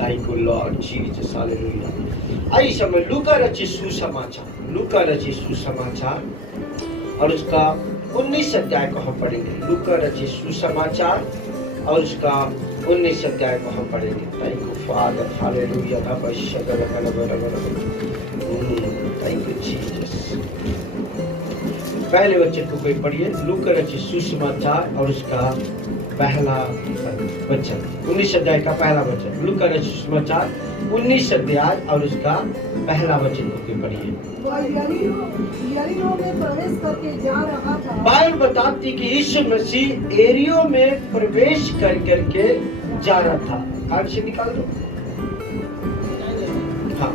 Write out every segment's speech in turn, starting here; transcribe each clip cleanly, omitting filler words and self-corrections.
Thank you Lord Jesus, hallelujah. आइए समय लूका रचित सुसमाचार और उसका 19 अध्याय को हम पढ़ेंगे। लूका रचित सुसमाचार और उसका 19 अध्याय को हम पढ़ेंगे। Thank you father, hallelujah. Thank you Jesus. पहले वचन को कोई पढ़िए। लूका रचित सुसमाचार और उसका पहला वचन, 19 अध्याय का पहला वचन। लूका रचित सुसमाचार 19 अध्याय और उसका पहला वचन को कोई पढ़िए। यरीहो में प्रवेश करके जा रहा था। बाइबल बताती कि यीशु मसीह एरियो में प्रवेश कर करके जा रहा था। कार्ड से निकाल दो। हाँ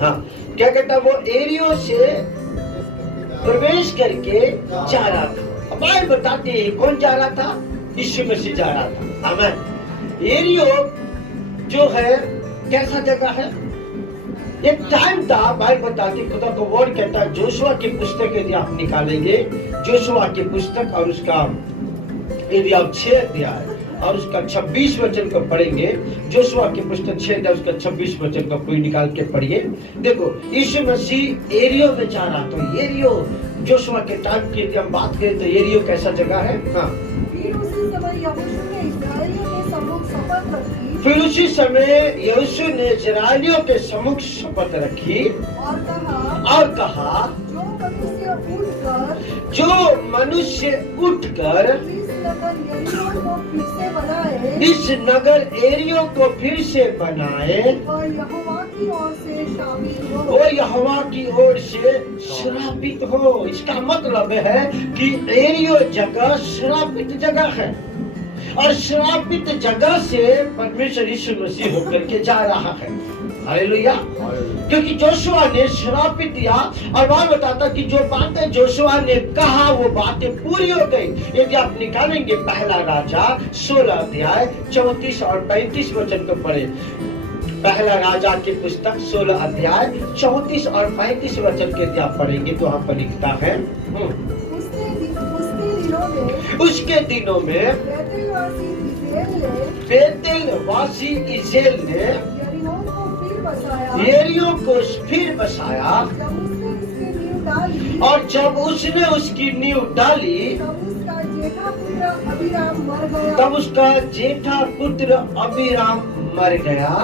हाँ, क्या कहता, वो एरियो से प्रवेश करके जा रहा था। बाइबल बताती है कौन जा रहा था? यीशु मसीह जा रहा था। आमीन। एरियो जो है कैसा जगह है? एक टाइम था, बाइबल बताती, खुदा का वर्ड कहता है, जोशुआ की पुस्तक यदि आप निकालेंगे, जोशुआ की पुस्तक और उसका यदि आप 6 अध्याय और उसका 26 वचन को पढ़ेंगे, जोशुआ की पुस्तक 6 अध्याय उसका 26 वचन को कोई निकाल के पढ़िए। देखो, यीशु मसीह एरियो में जा रहा था। एरियो जोशुआ के टाइम की यदि हम बात करें तो एरियो कैसा जगह है? हाँ। फिर उसी समय यहोशू ने इस्राएलियों के सम्मुख शपथ रखी। फिर उसी समय यहोशू ने इस्राएलियों के सम्मुख शपथ रखी और कहा, जो मनुष्य उठकर इस नगर एरियो को फिर से बनाए, वो यहोवा की ओर से शामिल हो। वो यहोवा की ओर से श्रापित हो। इसका मतलब है कि एरियो जगह श्रापित जगह है और श्रापित जगह से परमेश्वर यीशु मसीह होकर के जा रहा है। हालेलुया। क्योंकि जोशुआ ने श्रापित दिया और वह बताता कि जो बातें जोशुआ ने कहा वो बातें पूरी हो गई। यदि आप निकालेंगे पहला राजा 16 अध्याय 34 और 35 वचन को पढ़े। पहला राजा की पुस्तक 16 अध्याय 34 और 35 वचन के यदि आप पढ़ेंगे तो वहाँ पर लिखता है, उसके दिनों में बेतेलवासी इज़ेल ने एरियो को फिर बसाया और जब उसने उसकी नींव डाली तब उसका जेठा पुत्र अबीराम मर गया।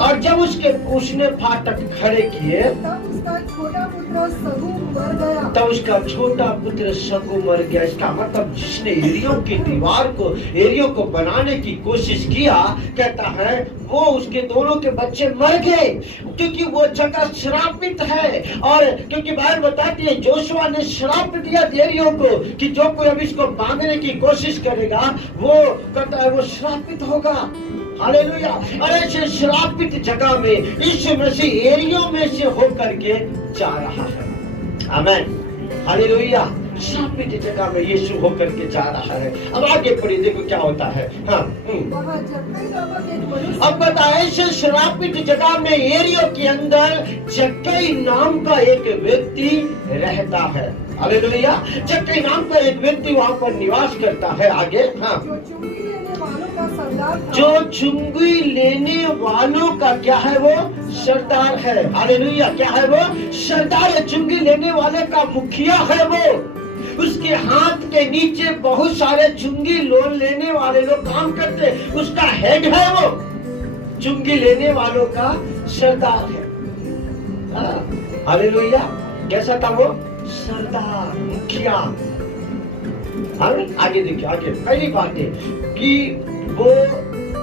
और जब उसने फाटक खड़े किए तब उसका छोटा पुत्र सगु मर गया। तब उसका छोटा पुत्र सगु मर गया। इसका मतलब जिसने एरियो की दीवार को, एरियो को बनाने की कोशिश किया, कहता है वो उसके दोनों के बच्चे मर गए क्योंकि वो जगह श्रापित है। और क्योंकि बाइबल बताती है जोशुआ ने श्राप दिया एरियो को कि जो कोई अब इसको बांधने की कोशिश करेगा वो कहता है वो श्रापित होगा। हालेलुया। और ऐसे श्रापित जगह में यीशु मसीह एरियो में से होकर के जा रहा है। आमीन। हालेलुया। श्रापित जगह में यीशु होकर के जा रहा है। अब आगे पढ़िए, देखो क्या होता है। हाँ। अब बताए ऐसे श्रापित जगह में एरियो के अंदर जक्कई नाम का एक व्यक्ति रहता है। हालेलुया। जक्कई नाम का एक व्यक्ति वहाँ पर निवास करता है। आगे। हाँ। जो चुंगी लेने वालों का क्या है? वो सरदार है। हालेलुया। क्या है वो? सरदार है। चुंगी लेने वाले का मुखिया है वो। उसके हाथ के नीचे बहुत सारे चुंगी लोन लेने वाले लोग काम करते, उसका हेड है वो। चुंगी लेने वालों का सरदार है। हालेलुया। कैसा था वो? सरदार, मुखिया। आगे देखिए। आगे पहली बात है कि वो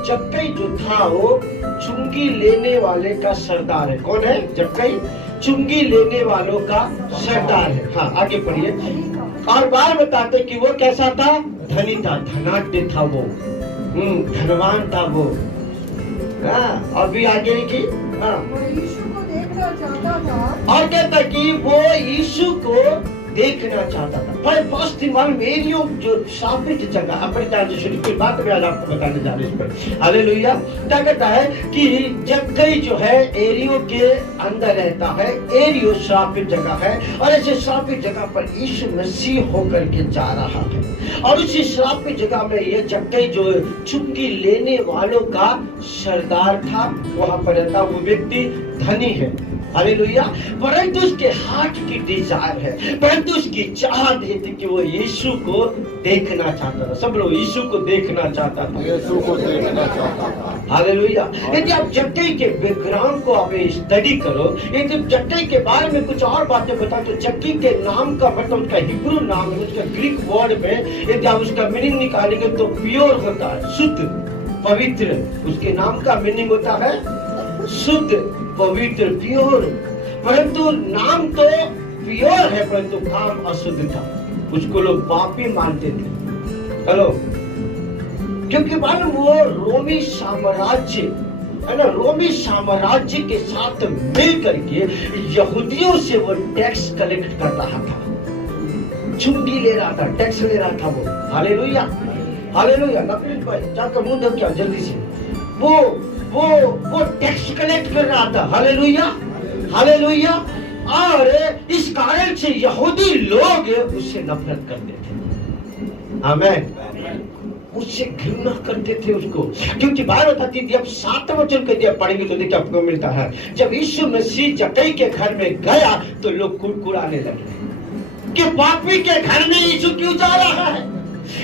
जक्कई जो था वो चुंगी लेने वाले का सरदार है। कौन है? जक्कई चुंगी लेने वालों का सरदार है। हाँ, आगे पढ़िए। और बार बताते कि वो कैसा था? धनी था, धनाढ्य था वो, धनवान था वो। और भी आगे की। हाँ। यीशु को देखना चाहता था। और कहता कि वो यीशु को देखना चाहता था। पर पश्चिम एरियो जो साबित जगह अपने की बात में आज आपको बताने जा रहे इस पर। हालेलुया। क्या कहता है कि जक्कई जो है एरियो के अंदर रहता है। एरियो श्रापित जगह है और ऐसे श्रापित जगह पर यीशु मसीह होकर के जा रहा है और उसी श्रापित जगह में ये जक्कई जो चुंगी लेने वालों का सरदार था, वहां पर रहता। वो व्यक्ति धनी है। हालेलुया। परंतु उसके हार्ट की डिजायर है, परंतु उसकी चाहत ये थी कि वो यीशु को देखना चाहता था। सब लोग यीशु को देखना चाहता था, यीशु को देखना चाहता था। हालेलुया। यदि आप जक्कई के बैकग्राउंड को आप स्टडी करो, यदि जक्कई के बारे में कुछ और बातें बताओ तो जक्कई के नाम का मतलब उसका हिब्रू नाम है, उसका ग्रीक वर्ड में यदि आप उसका मीनिंग निकालेंगे तो प्योर होता है, शुद्ध, पवित्र। उसके नाम का मीनिंग होता है शुद्ध, पवित्र, प्योर। परंतु नाम तो प्योर है परंतु काम अशुद्ध था। उसको लोग पापी मानते थे। हेलो, क्योंकि मालूम वो रोमी साम्राज्य है ना, रोमी साम्राज्य के साथ मिल करके यहूदियों से वो टैक्स कलेक्ट कर रहा था, चुंगी ले रहा था, टैक्स ले रहा था वो। Hallelujah, hallelujah. नकली भाई जाकर मुंह धो क्या जल्दी से। वो टैक्स कलेक्ट कर रहा था। Hallelujah, hallelujah. और इस कारण से यहूदी लोग उससे नफरत करते थे। आमीन। उससे घृणा करते थे उसको, क्योंकि बात बताती थी। अब 7 वचन के दिया पढ़ेंगे तो देखिए आपको मिलता है, जब यीशु मसीह जक्कई के घर में गया तो लोग कुड़कुड़ाने लगे कि पापी के घर में यीशु क्यों जा रहा है,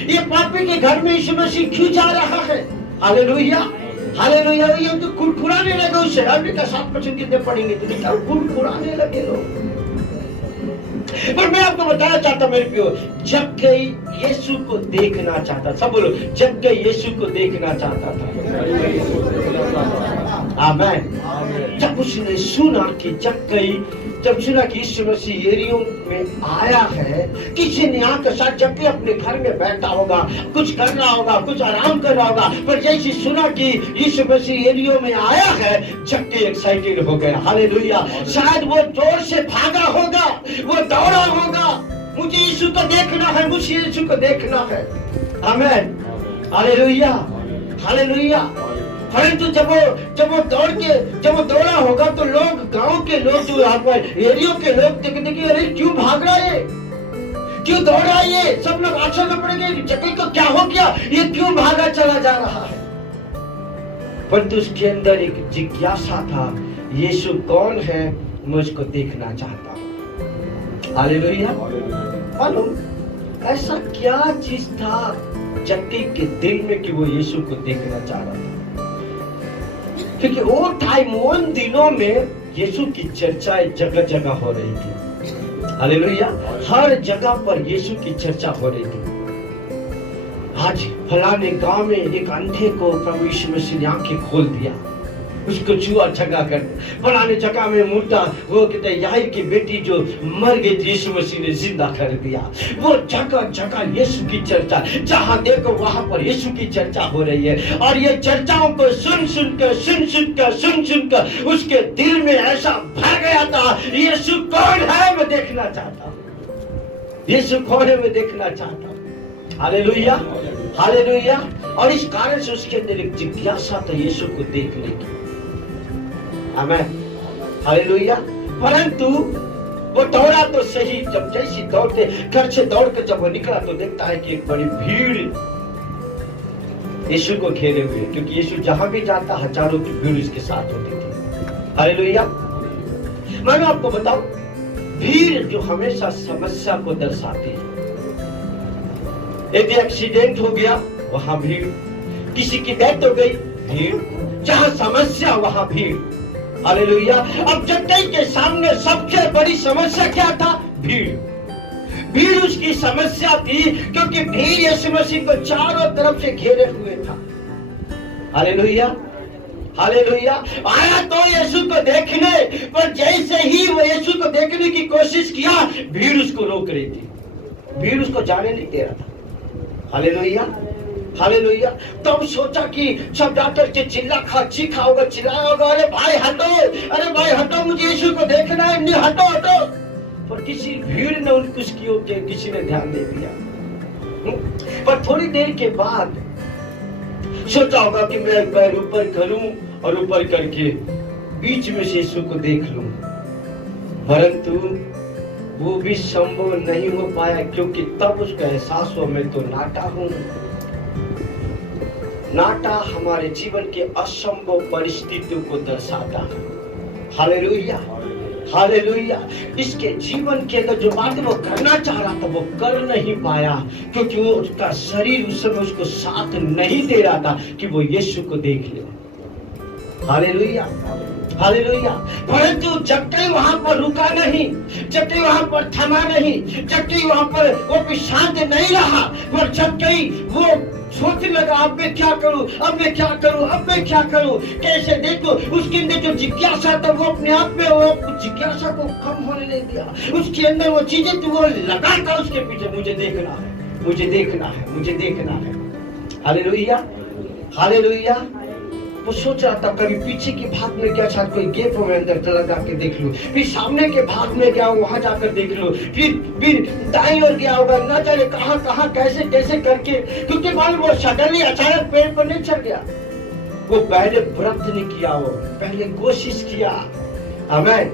ये पापी के घर में यीशु मसीह क्यों जा रहा है। Hallelujah, hallelujah. ये तो कुड़कुड़ाने लगे उससे। अभी का 7 वचन कितने पढ़ेंगे तो देखिए कुड़कुड़ाने लगे लोग। पर मैं आपको बताना चाहता मेरे प्रियो, जक्कई यीशु को देखना चाहता। सब बोलो, जक्कई यीशु को देखना चाहता था। आमीन। जब उसने सुना कि जक्कई, जब सुना कि यीशु मसीह एरियो में आया है, किसी ने आकर शायद जक्कई अपने घर में बैठा होगा, कुछ कर रहा होगा, कुछ आराम कर रहा होगा, पर जैसे सुना कि यीशु मसीह एरियो में आया है, जक्कई एक्साइटेड हो गया। हालेलुया। शायद वो जोर से भागा होगा, वो दौड़ा होगा, मुझे यीशु को देखना है, मुझे यीशु को देखना है। आमीन, हालेलुया, हालेलुया। परंतु जब वो दौड़ा होगा तो लोग, गांव के लोग, जो एरियो के लोग देखेंगे, अरे क्यों भाग रहा है, क्यों दौड़ रहा है ये। सब लोग आश्चर्य में पड़ेंगे, जक्कई को क्या हो गया, ये क्यों भागा चला जा रहा है। परंतु उसके अंदर एक जिज्ञासा था, यीशु कौन है, मैं उसको देखना चाहता हूँ। हालेलुया। मालूम ऐसा क्या चीज था जक्कई के दिल में कि वो यीशु को देखना चाह रहा था, क्योंकि वो टाइम, उन दिनों में यीशु की चर्चा जगह जगह हो रही थी। हालेलुया। हर जगह पर यीशु की चर्चा हो रही थी। आज फलाने गांव में एक अंधे को प्रभु यीशु मसीह ने आंखें खोल दिया, उसको छुआ छगा कर। फलाने जगह में मुर्दा, वो कहते याईर की बेटी जो मर गई थी, यीशु मसीह ने जिंदा कर दिया। वो जगह जगह यीशु की चर्चा, जहां देखो वहां पर यीशु की चर्चा हो रही है। और ये चर्चाओं को सुन सुन कर उसके दिल में ऐसा भर गया था, यीशु कौन है मैं देखना चाहता हूँ, यीशु कौन है मैं देखना चाहता हूँ। Hallelujah, hallelujah. और इस कारण से उसके अंदर एक जिज्ञासा था यीशु को देखने की। आमीन, हालेलुया। परंतु वो दौड़ा तो सही, जब जैसी दौड़ते घर से दौड़कर जब वो निकला तो देखता है कि एक बड़ी भीड़ यीशु को घेरे हुए, क्योंकि यीशु जहां भी जाता हजारों की भीड़ उसके साथ होती थी। हालेलुया। मैं आपको बताऊं, भीड़ जो हमेशा समस्या को दर्शाती है। यदि एक्सीडेंट हो गया वहां भीड़, किसी की डेथ हो गई भीड़, जहां समस्या वहां भीड़। हालेलुया। अब जक्कई के सामने सबसे बड़ी समस्या क्या था, भीड़। भीड़ उसकी समस्या थी, क्योंकि भीड़ यीशु मसीह को चारों तरफ से घेरे हुए था। Hallelujah, hallelujah. आया तो यीशु को देखने, पर जैसे ही वो यीशु को देखने की कोशिश किया, भीड़ उसको रोक रही थी, भीड़ उसको जाने नहीं दे रहा था। Hallelujah, hallelujah. तब सोचा कि सब डॉक्टर के चीखा होगा, अरे भाई हटो, अरे भाई हटो, मुझे यीशु को देखना है, नहीं हटो हटो। पर किसी भीड़ ने उसकी ओर किसी ने ध्यान नहीं दिया। पर थोड़ी देर के बाद सोचा होगा कि मैं एक पैर ऊपर करूं और ऊपर करके बीच में से यीशु को देख लूं, परंतु वो भी संभव नहीं हो पाया, क्योंकि तब उसका एहसास हुआ मैं तो नाटा हूं। नाटा हमारे जीवन के असंभव परिस्थितियों को दर्शाता है। Hallelujah, hallelujah. इसके जीवन के अंदर जो बात वो करना चाह रहा था वो कर नहीं पाया, क्योंकि वो उसका शरीर उस समय उसको साथ नहीं दे रहा था कि वो यीशु को देख ले। Hallelujah, hallelujah. परंतु जब तक वहां पर रुका नहीं, जब तक वहां पर थमा नहीं, जब तक वहां पर वो भी शांत नहीं रहा, पर जब तक वो सोचने लगा अब मैं क्या करूं, अब मैं क्या करूं, अब मैं क्या करूं, कैसे देखो, उसके अंदर जो जिज्ञासा था वो अपने आप में वो जिज्ञासा को कम होने नहीं दिया। उसके अंदर वो चीजें थी वो लगाता उसके पीछे, मुझे देखना है, मुझे देखना है, मुझे देखना है। Hallelujah, hallelujah. वो सोच रहा था कभी पीछे के भाग में क्या, शायद कोई गेप में अंदर लगा के देख लूं, फिर सामने के भाग में गया वहां जाकर देख लूं, फिर दाईं ओर गया होगा, ना जाने कहां कहां कैसे कैसे करके, क्योंकि मालूम वो सडनली अचानक पेड़ पर नहीं चढ़ गया। वो पहले व्रत नहीं किया, वो पहले कोशिश किया। आमीन,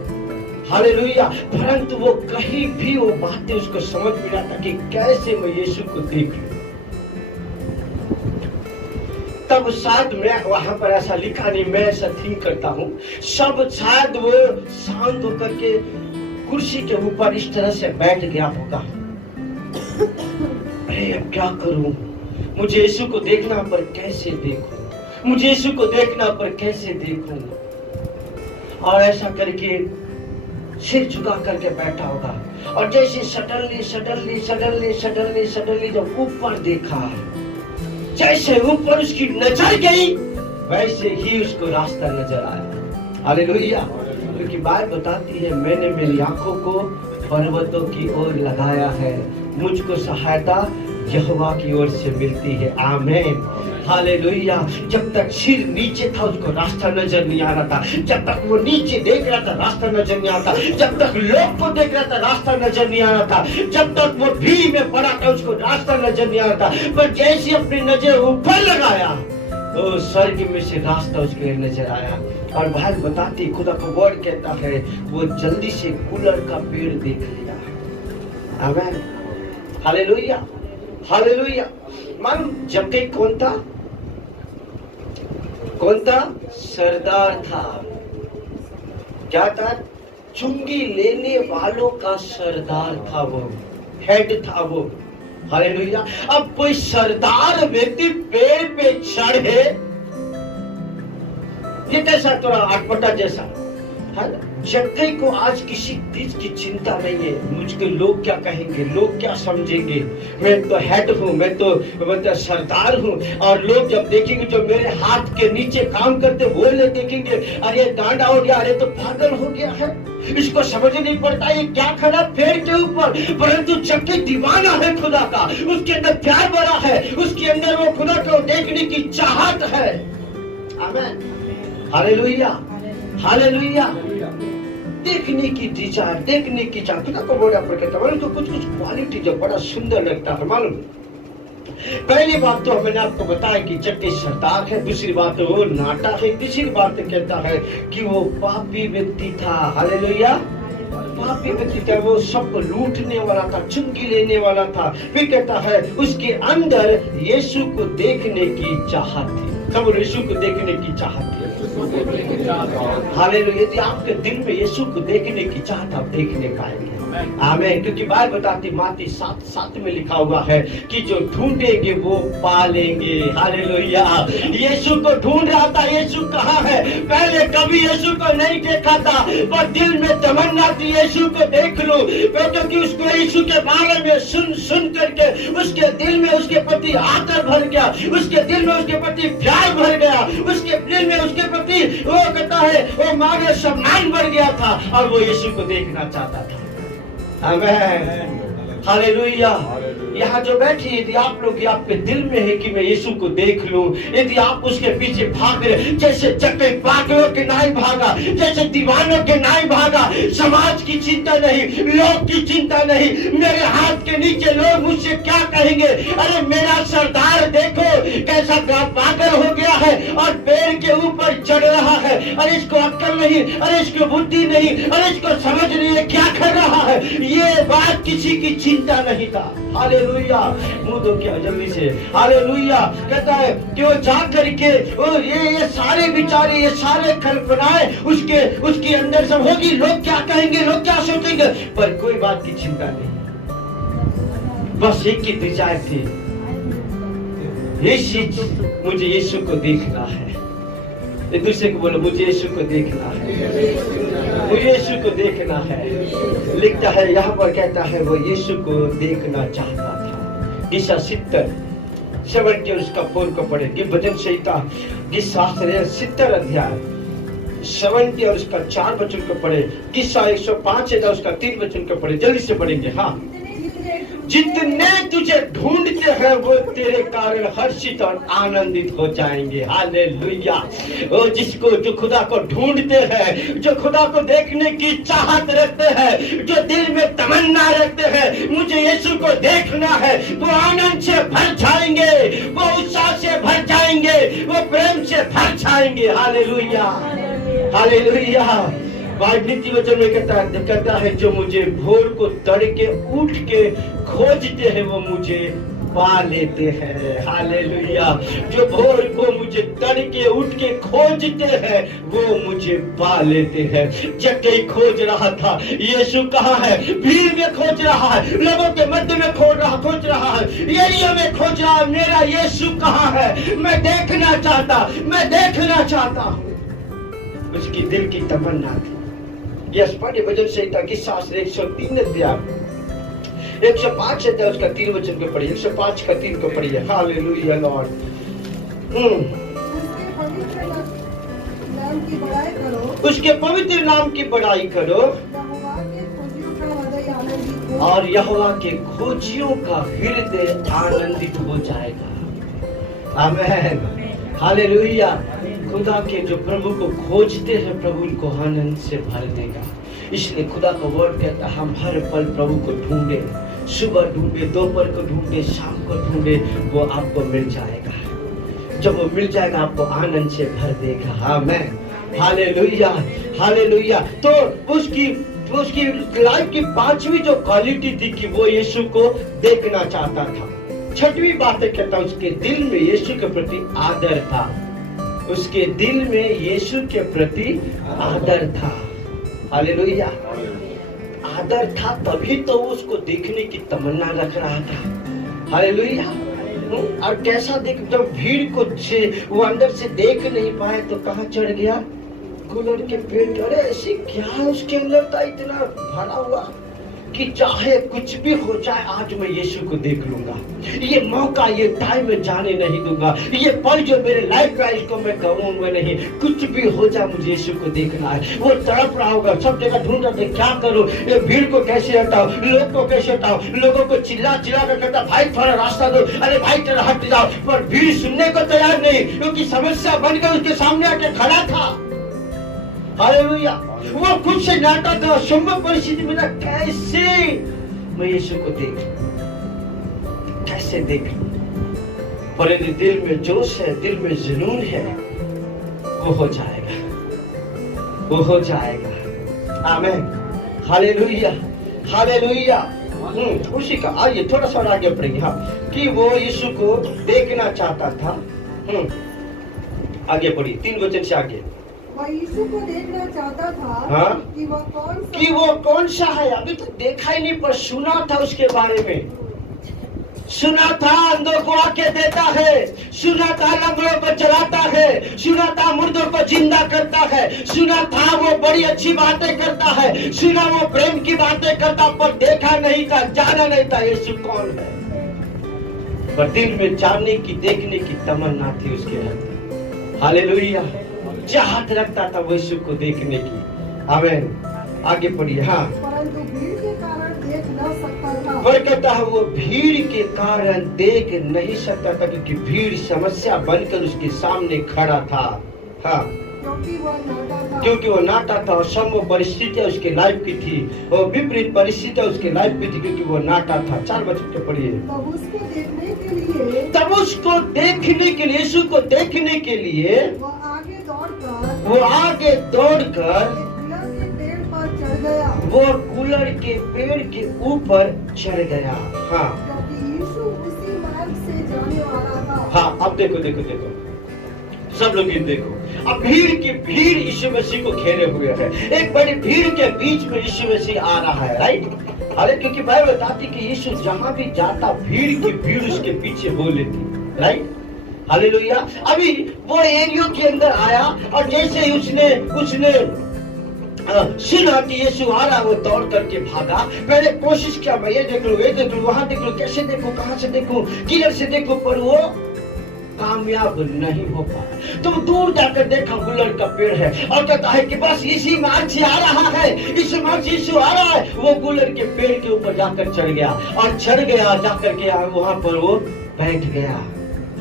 हालेलुया। परंतु वो कहीं भी वो बातें उसको समझ में आता कि कैसे मैं यीशु को देख लूं। तब शायद मैं वहां पर ऐसा लिखा नहीं, मैं ऐसा थिंक करता हूं, सब शायद वो शांत होकर के कुर्सी के ऊपर इस तरह से बैठ गया होगा। अरे अब क्या करूं, मुझे यीशु को देखना पर कैसे देखूं, मुझे यीशु को देखना पर कैसे देखूं। और ऐसा करके सिर झुका करके बैठा होगा, और जैसे suddenly suddenly suddenly suddenly suddenly जब ऊपर देखा, जैसे ऊपर उसकी नजर गई वैसे ही उसको रास्ता नजर आया। हालेलुया। क्योंकि बात बताती है मैंने मेरी आंखों को पर्वतों की ओर लगाया है, मुझको सहायता यहोवा की ओर से मिलती है। आमीन, हालेलुया। जब तक सिर नीचे था उसको रास्ता नजर नहीं आ रहा था, जब तक वो नीचे देख रहा था रास्ता नजर नहीं आता, जब तक लोग को देख रहा था रास्ता नजर नहीं आ रहा था, जब तक वो भीड़ में पड़ा था उसको रास्ता नजर नहीं आ रहा था। पर जैसे अपनी नजर ऊपर लगाया तो स्वर्ग में से रास्ता उसके लिए नजर आया। और भाई बताती खुदा का वर्ड कहता है वो जल्दी से कूलर का पेड़ देख लिया। आमीन, हालेलुया, हालेलुया। मालूम जक्कई कौन था, कौन था? सरदार था। क्या था? चुंगी लेने वालों का सरदार था, वो हेड था वो। हालेलुया। अब कोई सरदार व्यक्ति पेड़ पे चढ़े, ये कैसा थोड़ा अटपटा जैसा है। जक्कई को आज किसी चीज की चिंता नहीं है, मुझको लोग क्या कहेंगे, लोग क्या समझेंगे, मैं तो हेड हूँ, मैं तो मतलब सरदार हूँ, और लोग जब देखेंगे जो मेरे हाथ के नीचे काम करते वो लोग देखेंगे अरे गांडा हो गया, अरे तो पागल हो गया है, इसको समझ नहीं पड़ता ये क्या खड़ा पेड़ के ऊपर। परंतु जक्कई दीवाना है खुदा का, उसके अंदर प्यार भरा है, उसके अंदर वो खुदा को देखने की चाहत है। आमीन, हालेलुया, हालेलुया। देखने की डिजायर, देखने की चाहत खुदा को बोला पर कहता है तो कुछ कुछ क्वालिटी जो बड़ा सुंदर लगता है। मालूम पहली बात तो मैंने आपको बताया कि जक्कई सरदार है, दूसरी बात तो वो नाटा है, तीसरी बात तो कहता है कि वो पापी व्यक्ति था। हालेलुया, पापी व्यक्ति था, वो सबको लूटने वाला था, चुंगी लेने वाला था। फिर कहता है उसके अंदर यीशु को देखने की चाहत थी। सब यीशु को देखने की चाहत थी। हालेलुया। यदि आपके दिल में यीशु को देखने की चाहत आप देखने पाएंगे। आमीन। क्योंकि बाइबल बताती मत्ती 7:7 में लिखा हुआ है कि जो ढूंढेंगे वो पालेंगे। हालेलुया। यीशु को ढूंढ रहा था, यीशु कहाँ है? पहले कभी यीशु को नहीं देखा था, पर दिल में तमन्ना थी यीशु को देख लूं, क्योंकि उसको यीशु के बारे में सुन करके उसके दिल में उसके प्रति आदर भर गया, उसके दिल में उसके प्रति प्यार भर गया, उसके दिल में उसके प्रति वो कहता है वो मानो सम्मान बढ़ गया था, और वो यीशु को देखना चाहता था। आमीन, हालेलुया। यहाँ जो बैठी, यदि आप लोग के आपके दिल में है कि मैं यीशु को देख लूं, यदि आप उसके पीछे भाग रहे, जैसे चक्के पागलों के नाई भागा, जैसे दीवानों के नाई भागा, समाज की चिंता नहीं, लोग की चिंता नहीं, मेरे हाथ के नीचे लोग मुझसे क्या कहेंगे, अरे मेरा सरदार देखो कैसा पागल हो गया है और पेड़ के ऊपर चढ़ रहा है, अरे इसको अक्ल नहीं, अरे इसको बुद्धि नहीं, अरे इसको समझ नहीं है क्या कर रहा है, ये बात किसी की चिंता नहीं था। हालेलुया। मुंह दो क्या जल्दी से, हालेलुया। कहता है कि वो जा करके ये सारे विचारे, ये सारे कल्पनाएं उसके अंदर सब होगी, लोग क्या कहेंगे, लोग क्या सोचेंगे, पर कोई बात की चिंता नहीं। बस एक ही डिजायर थी, मुझे यीशु को देखना है। एक दूसरे को बोलो, मुझे यीशु को देखना है, मुझे यीशु को देखना है। लिखता है यहाँ पर, कहता है वो यीशु को देखना चाहता था। ईसा 70 और उसका 4 को पढ़े, कि भजन संहिता की शास्त्र 70 अध्याय 70 और उसका 4 वचन को पढ़े, किस्सा 105 है उसका 3 वचन को पढ़े, जल्दी से पढ़ेंगे। हाँ, जितने तुझे ढूंढते हैं वो तेरे कारण हर्षित और आनंदित हो जाएंगे। हालेलुया। वो जो खुदा को ढूंढते हैं, जो खुदा को देखने की चाहत रखते हैं, जो दिल में तमन्ना रखते हैं, मुझे यीशु को देखना है, वो आनंद से भर जाएंगे, वो उत्साह से भर जाएंगे, वो प्रेम से भर जाएंगे। Hallelujah, hallelujah. नीति वचन में कहता है जो मुझे भोर को तड़के उठ के खोजते हैं वो मुझे पा लेते हैं। हालेलुया। जो भोर को मुझे तड़के उठ के खोजते हैं वो मुझे पा लेते हैं। जक्कई खोज रहा था, यीशु कहाँ है? भीड़ में खोज रहा है, लोगों के मध्य में खोज रहा है, एरिया में खोज रहा है, मेरा यीशु कहाँ है? मैं देखना चाहता हूँ। उसकी दिल की तमन्ना थी। यस, पढ़े भजन संहिता की शास्त्र 103 अध्याय 105 अध्याय उसका 3 वचन को पढ़िए, 105 का 3 को पढ़िए। Hallelujah Lord. उसके पवित्र नाम की बड़ाई करो और यहोवा के खोजियों का हृदय आनंदित हो जाएगा। आमीन। हालेलुया। खुदा के जो प्रभु को खोजते हैं, प्रभु उनको आनंद से भर देगा। इसलिए खुदा का वर्ड कहता है हम हर पल प्रभु को ढूंढे, सुबह ढूंढे, दोपहर को ढूंढे, शाम को ढूंढे, वो आपको मिल जाएगा। जब वो मिल जाएगा आपको आनंद से भर देगा। आमीन। Hallelujah, hallelujah. तो उसकी लाइफ की 5वीं जो क्वालिटी थी कि वो यीशु को देखना चाहता था। 6वीं बात कहता है उसके दिल में यीशु के प्रति आदर था। उसके दिल में यीशु के प्रति आदर था। हालेलुया। आदर था तभी तो उसको देखने की तमन्ना रख रहा था। हालेलुया। और कैसा देख, जब भीड़ को वो अंदर से देख नहीं पाए तो कहाँ चढ़ गया? कूलर के पेट। अरे ऐसी क्या उसके अंदर था इतना भरा हुआ कि चाहे कुछ भी हो जाए आज मैं यीशु को देख लूंगा। ये मौका, ये टाइम मैं जाने नहीं दूंगा। ये पल जो मेरे लाइफ का, इसको मैं गवाऊंगा नहीं। कुछ भी हो जाए मुझे यीशु को देखना है। वो तड़प रहा होगा, सब जगह ढूंढ रहा था क्या करूं, ये भीड़ को कैसे हटाऊं, लोग को कैसे हटाऊं। लोगों को चिल्ला कर कहता भाई थोड़ा रास्ता दो, अरे भाई तेरा हट जाओ। पर भीड़ सुनने को तैयार नहीं, क्योंकि समस्या बनकर उसके सामने आके खड़ा था। हालेलुया। वो खुद से नाटा था, संभव परिस्थिति में कैसे मैं यीशु को कैसे देखूं। पर यदि दिल में जोश है, दिल में जुनून है, वो हो जाएगा। आमीन। Hallelujah, hallelujah. उसी का आइए थोड़ा सा आगे पढ़ेंगे। हाँ, कि वो यीशु को देखना चाहता था। आगे पढ़िए 3 वचन से आगे। वह यीशु को देखना चाहता था। हाँ? कि वो कौन सा है? अभी तो देखा ही नहीं, पर सुना था उसके बारे में। सुना था अंधों को आंखें देता है, सुना था लंगड़ों को चलाता है, सुना था मुर्दों को जिंदा करता है, सुना था वो बड़ी अच्छी बातें करता है, सुना वो प्रेम की बातें करता, पर देखा नहीं था, जाना नहीं था यीशु कौन है। पर दिल में जानने की, देखने की तमन्ना थी उसके अंदर। हालेलुया। चाहत रखता था वो यीशु को देखने की। आमीन। आगे पढ़िए। हाँ, परंतु भीड़ के कारण देख न सकता था। पर कहता है वो भीड़ के कारण देख नहीं सकता था, क्योंकि भीड़ समस्या बनकर उसके सामने खड़ा था। हाँ, क्योंकि वो नाटा था, असंभव परिस्थितियां उसके लाइफ की थी, और विपरीत परिस्थितियां उसके लाइफ की थी, क्योंकि वो नाटा था। 4 बच्चों के पढ़िए। तब उसको देखने के लिए, यीशु को देखने के लिए वो आगे दौड़कर वो कूलर के पेड़ के ऊपर चढ़ गया। हाँ, क्योंकि यीशु उसी मार्ग से जाने वाला था। हाँ, अब देखो देखो देखो, सब लोग ये देखो, अब भीड़ यीशु मसीह को घेरे हुए है। एक बड़ी भीड़ के बीच में यीशु मसीह आ रहा है, राइट? अरे क्योंकि बाइबल बताती कि यीशु जहां भी जाता भीड़ की भीड़ उसके पीछे हो लेती, राइट? हालेलुया। अभी वो एरियो के अंदर आया और जैसे ही उसने सुना कि यीशु आ रहा, वो दौड़ करके भागा। पहले कोशिश किया, मैं ये देख लूं, वहां देख लूं, कैसे देखूं, कहां से देखूं, किधर से देखूं, पर वो कामयाब नहीं हो पाया। तो दूर जाकर देखा गुलर का पेड़ है और कहता है कि बस इसी मार्ग से आ रहा है, इस मार्ग से यीशु आ रहा है। वो गुलर के पेड़ के ऊपर जाकर चढ़ गया और जाकर के वहां पर वो बैठ गया।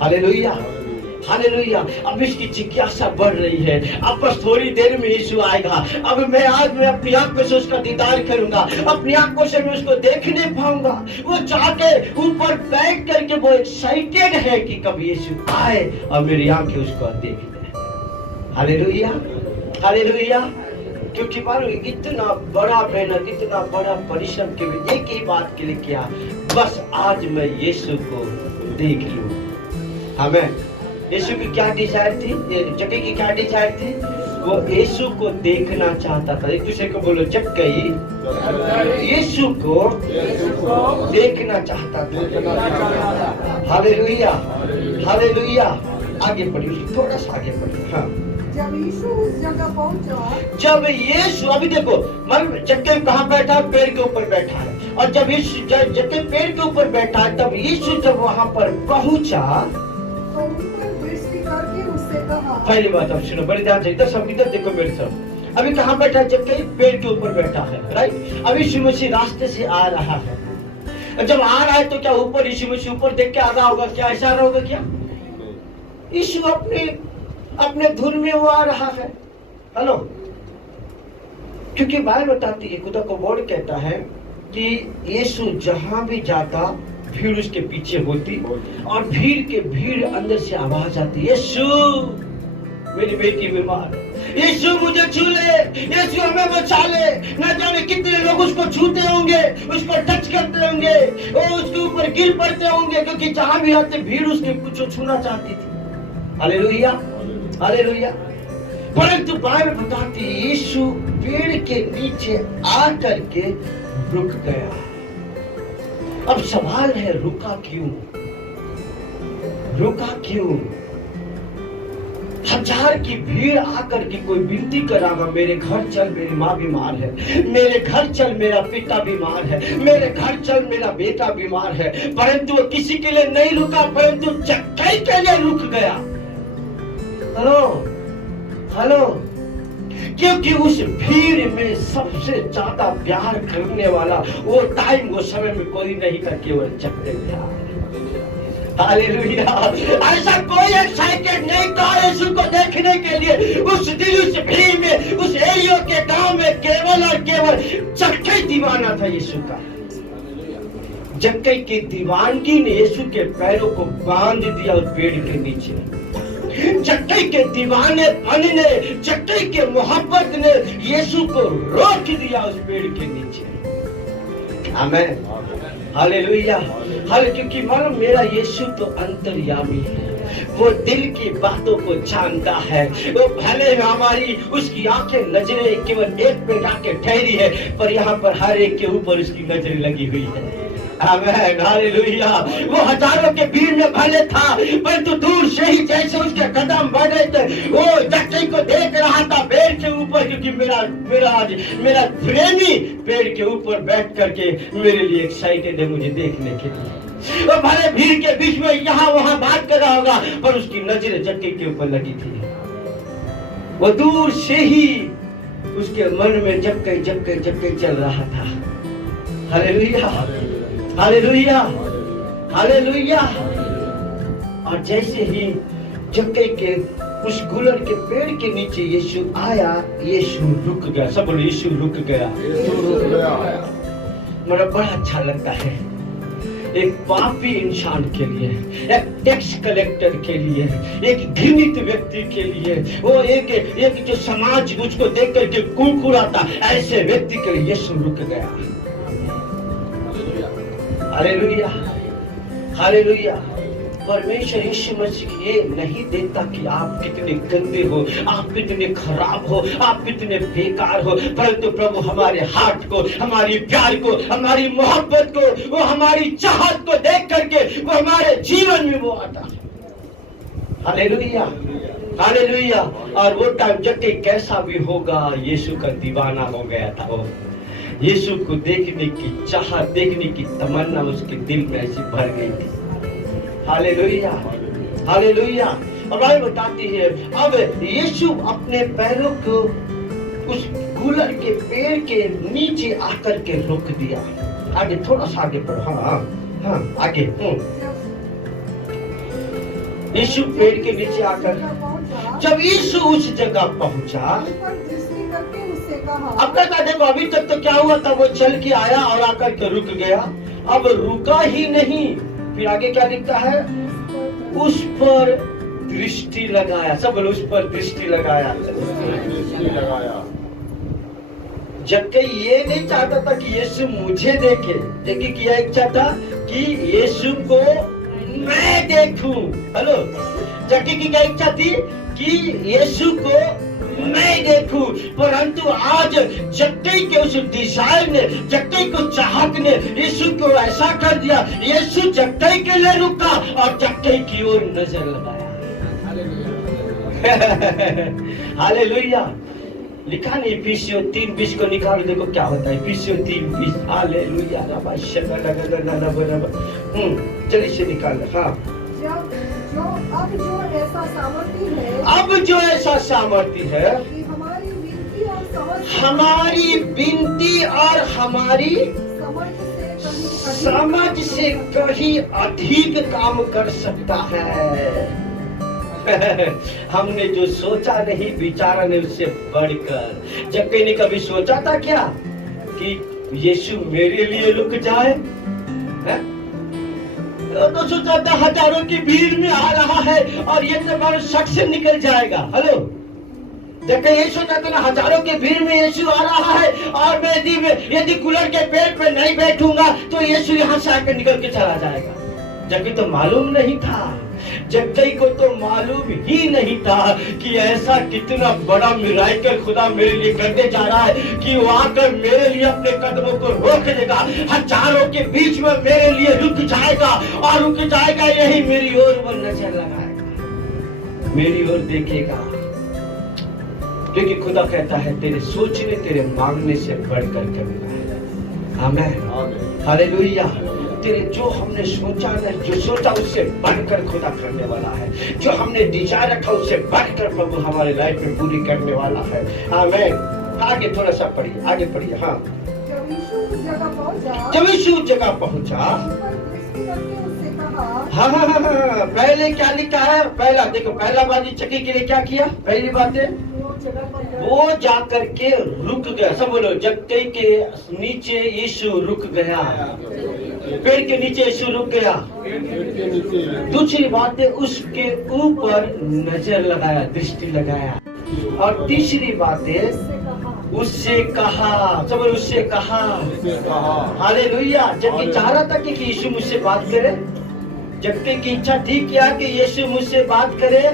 Hallelujah, hallelujah. अब इसकी जिज्ञासा बढ़ रही है, अब बस थोड़ी देर में यीशु आएगा। अब मैं अपनी आंखों से उसका दीदार करूंगा, अपनी आंखों से मैं उसको देखने पाऊंगा। वो जाके ऊपर बैठ करके वो एक्साइटेड है कि कब यीशु आए और मेरी आंखें उसको देख ले। Hallelujah, hallelujah. क्योंकि मानो इतना बड़ा मेहनत, इतना बड़ा परिश्रम के लिए एक ही बात के लिए किया, बस आज मैं यीशु को देख लूं। हमें यीशु की क्या डिजायर थी? जक्कई की क्या डिजायर थी? वो यीशु को देखना चाहता था। एक दूसरे को बोलो, जक्कई यीशु को देखना चाहता था। Hallelujah, hallelujah. आगे बढ़िए, थोड़ा सा आगे बढ़िए। हाँ, जब यीशु उस जगह पहुंचा, जब यीशु, अभी देखो जक्कई कहाँ बैठा? पेड़ के ऊपर बैठा है। और जब यीशु जक्कई पेड़ के ऊपर बैठा है, तब यीशु जब वहाँ पर पहुंचा तो ऊपर दृष्टि करके उससे कहा। पहली बात अब सुनो, बड़ी ध्यान से, इधर सब इधर देखो मेरे सब। अभी कहाँ बैठा है? जक्कई पेड़ के ऊपर बैठा है, राइट? अभी यीशु मसीह रास्ते से आ रहा है। जब आ रहा है तो क्या ऊपर यीशु मसीह ऊपर देख के आ रहा होगा क्या? ऐसा होगा क्या? यीशु अपने धुन में वो आ रहा है। हेलो, क्योंकि बाइबल बताती है, खुदा को वर्ड कहता है कि यीशु जहां भी जाता भीड़ उसके पीछे होती, और भीड़ अंदर से आवाज आती, यीशु मेरी बेटी बीमार है, यीशु मुझे छू ले, यीशु हमें बचा ले। न जाने कितने लोग उसको छूते होंगे, उसको टच करते होंगे, वो उसके ऊपर गिर पड़ते होंगे, क्योंकि जहां भी आते भीड़ उसके कुछ छूना चाहती थी। Hallelujah, hallelujah. परंतु बाइबल बताती है यीशु पेड़ के नीचे आकर के रुक गया। अब सवाल है, रुका क्यों? रुका क्यों? हजार की भीड़ आकर के कोई विनती करागा, मेरे घर चल, मेरी माँ बीमार है, मेरे घर चल, मेरा पिता बीमार है, मेरे घर चल, मेरा बेटा बीमार है, परंतु वो किसी के लिए नहीं रुका, परंतु जक्कई के लिए रुक गया। Hello, hello. क्योंकि उस भीड़ में सबसे ज्यादा प्यार करने वाला वो टाइम, वो समय में कोई नहीं था, केवल जक्कई था। हालेलुया। ऐसा कोई एक्साइटेड नहीं था यीशु को देखने के लिए। उस दिन उस भीड़ में, उस एरियो के गांव में केवल और केवल जक्कई दीवाना था यीशु का। जक्कई की दीवानगी ने यीशु के पैरों को बांध दिया उस पेड़ के नीचे। जक्कई के दीवाने बनने, जक्कई के मोहब्बत ने यीशु को रोक दिया उस पेड़ के नीचे। आमीन, हालेलुया। क्योंकि मालूम, मेरा यीशु तो अंतर्यामी है, वो दिल की बातों को जानता है। वो भले हमारी उसकी आंखें नजरें केवल एक पे जाके ठहरी है, पर यहाँ पर हर एक के ऊपर उसकी नजर लगी हुई है। आमीन, हालेलुया। वो हजारों के भीड़ में भले था, परंतु दूर से ही जैसे उसके कदम बढ़ रहे थे, वो जक्कई को देख रहा था पेड़ के ऊपर, क्योंकि मेरा प्रेमी पेड़ के ऊपर बैठ करके मेरे लिए एक्साइटेड है मुझे देखने के लिए। वो भले भीड़ के बीच में यहाँ वहां बात कर रहा होगा, पर उसकी नजर जक्कई के ऊपर लगी थी। वो दूर से ही उसके मन में जक्कई जक्कई जक्कई चल रहा था। हालेलुया। Hallelujah, hallelujah. और जैसे ही जक्कई के उस गुलर के पेड़ के नीचे यीशु आया, यीशु रुक गया। सब बोलो यीशु रुक गया। मेरा बड़ा अच्छा लगता है, एक पापी इंसान के लिए, एक टैक्स कलेक्टर के लिए, एक घृणित व्यक्ति के लिए, वो एक जो समाज मुझको देख करके कुड़कुड़ाता, ऐसे व्यक्ति के लिए यीशु रुक गया। Hallelujah, hallelujah. परमेश्वर यीशु मसीह ये नहीं देखता कि आप कितने गंदे हो, आप कितने खराब हो, आप कितने बेकार हो, परंतु प्रभु हमारे हार्ट को, हमारी प्यार को, हमारी मोहब्बत को, वो हमारी चाहत को देख करके वो हमारे जीवन में वो आता। Hallelujah, hallelujah. और वो टाइम जक्कई कैसा भी होगा, यीशु का दीवाना हो गया था। वो यीशु को देखने की चाहत, देखने की तमन्ना उसके दिल में ऐसी भर गई थी। Hallelujah, hallelujah. और बाइबल बताती है, अब यीशु अपने पैरों को उस गुलर के पेड़ के नीचे आकर के रोक दिया। आगे थोड़ा सा आगे बढ़ो। हाँ हाँ आगे। यीशु पेड़ के नीचे आकर, जब यीशु उस जगह पहुंचा, अब तक देखो अभी तक तो क्या हुआ था, वो चल के आया और आकर के रुक गया। अब रुका ही नहीं, फिर आगे क्या लिखता है, उस पर दृष्टि लगाया। सब बोलो उस पर दृष्टि लगाया। जक्कई ये नहीं चाहता था कि यीशु मुझे देखे, जबकि क्या इच्छा था कि यीशु को मैं देखूं। हेलो, जक्कई की क्या इच्छा थी कि यीशु को मैं देखूं। परंतु आज जक्कई के उस डिजायर ने, जक्कई को चाहत ने यीशु को ऐसा कर दिया, यीशु जक्कई के लिए रुका और जक्कई की ओर नजर लगाया। हालेलुया। लिखा नहीं, इफिसियों 3:20 को निकाल, देखो क्या होता है। इफिसियों 3:20। हालेलुया। चलिए से निकाल। हाँ, अब जो ऐसा सामर्थ्य है कि हमारी विनती और हमारी समझ से कहीं अधिक काम कर सकता है। हमने जो सोचा नहीं, विचारा नहीं, उससे बढ़कर। जक्कई ने कभी सोचा था क्या कि यीशु मेरे लिए रुक जाए? तो सोचा था हजारों की भीड़ में आ रहा है और ये तो बड़ा शख्स निकल जाएगा। हेलो, जक्कई ये सोचा था ना, हजारों की भीड़ में यीशु आ रहा है और मैं यदि गुलर के पेड़ पे नहीं बैठूंगा तो यीशु यहाँ से आकर निकल के चला जाएगा। जक्कई तो मालूम नहीं था, जक्कई को तो मालूम ही नहीं था कि ऐसा कितना बड़ा मिराकल खुदा मेरे लिए करने जा रहा है कि वो आकर मेरे लिए अपने कदमों को रोक देगा, हजारों के बीच में मेरे लिए रुक जाएगा और रुक जाएगा, यही मेरी ओर वो नजर लगाएगा, मेरी ओर देखेगा। क्योंकि खुदा कहता है तेरे सोचने, तेरे मांगने से बढ़कर कभी नहीं। आमीन, हालेलुया। तेरे जो हमने सोचा नहीं, जो सोचा उससे बढ़कर खुदा करने वाला है, जो हमने डिजायर रखा उससे बढ़कर प्रभु हमारे लाइफ में पूरी करने वाला है। आमीन। आगे थोड़ा सा पढ़िए, आगे पढ़िए। हाँ, जब यीशु उस जगह पहुंचा, हाँ, पहले क्या लिखा है? पहला देखो, पहला बात जक्कई के लिए क्या किया? पहली बात है वो जाकर के रुक गया। सब बोलो, जक्कई के नीचे यीशु रुक गया, पेड़ के नीचे यीशु रुक गया। दूसरी बात है उसके ऊपर नजर लगाया, दृष्टि लगाया। और तीसरी बात है उससे कहा। सब बोलो उससे कहा। हालेलुया। जबकि चाह रहा था कि यीशु मुझसे बात करे, जक्कई की इच्छा थी क्या कि यीशु मुझसे बात करे?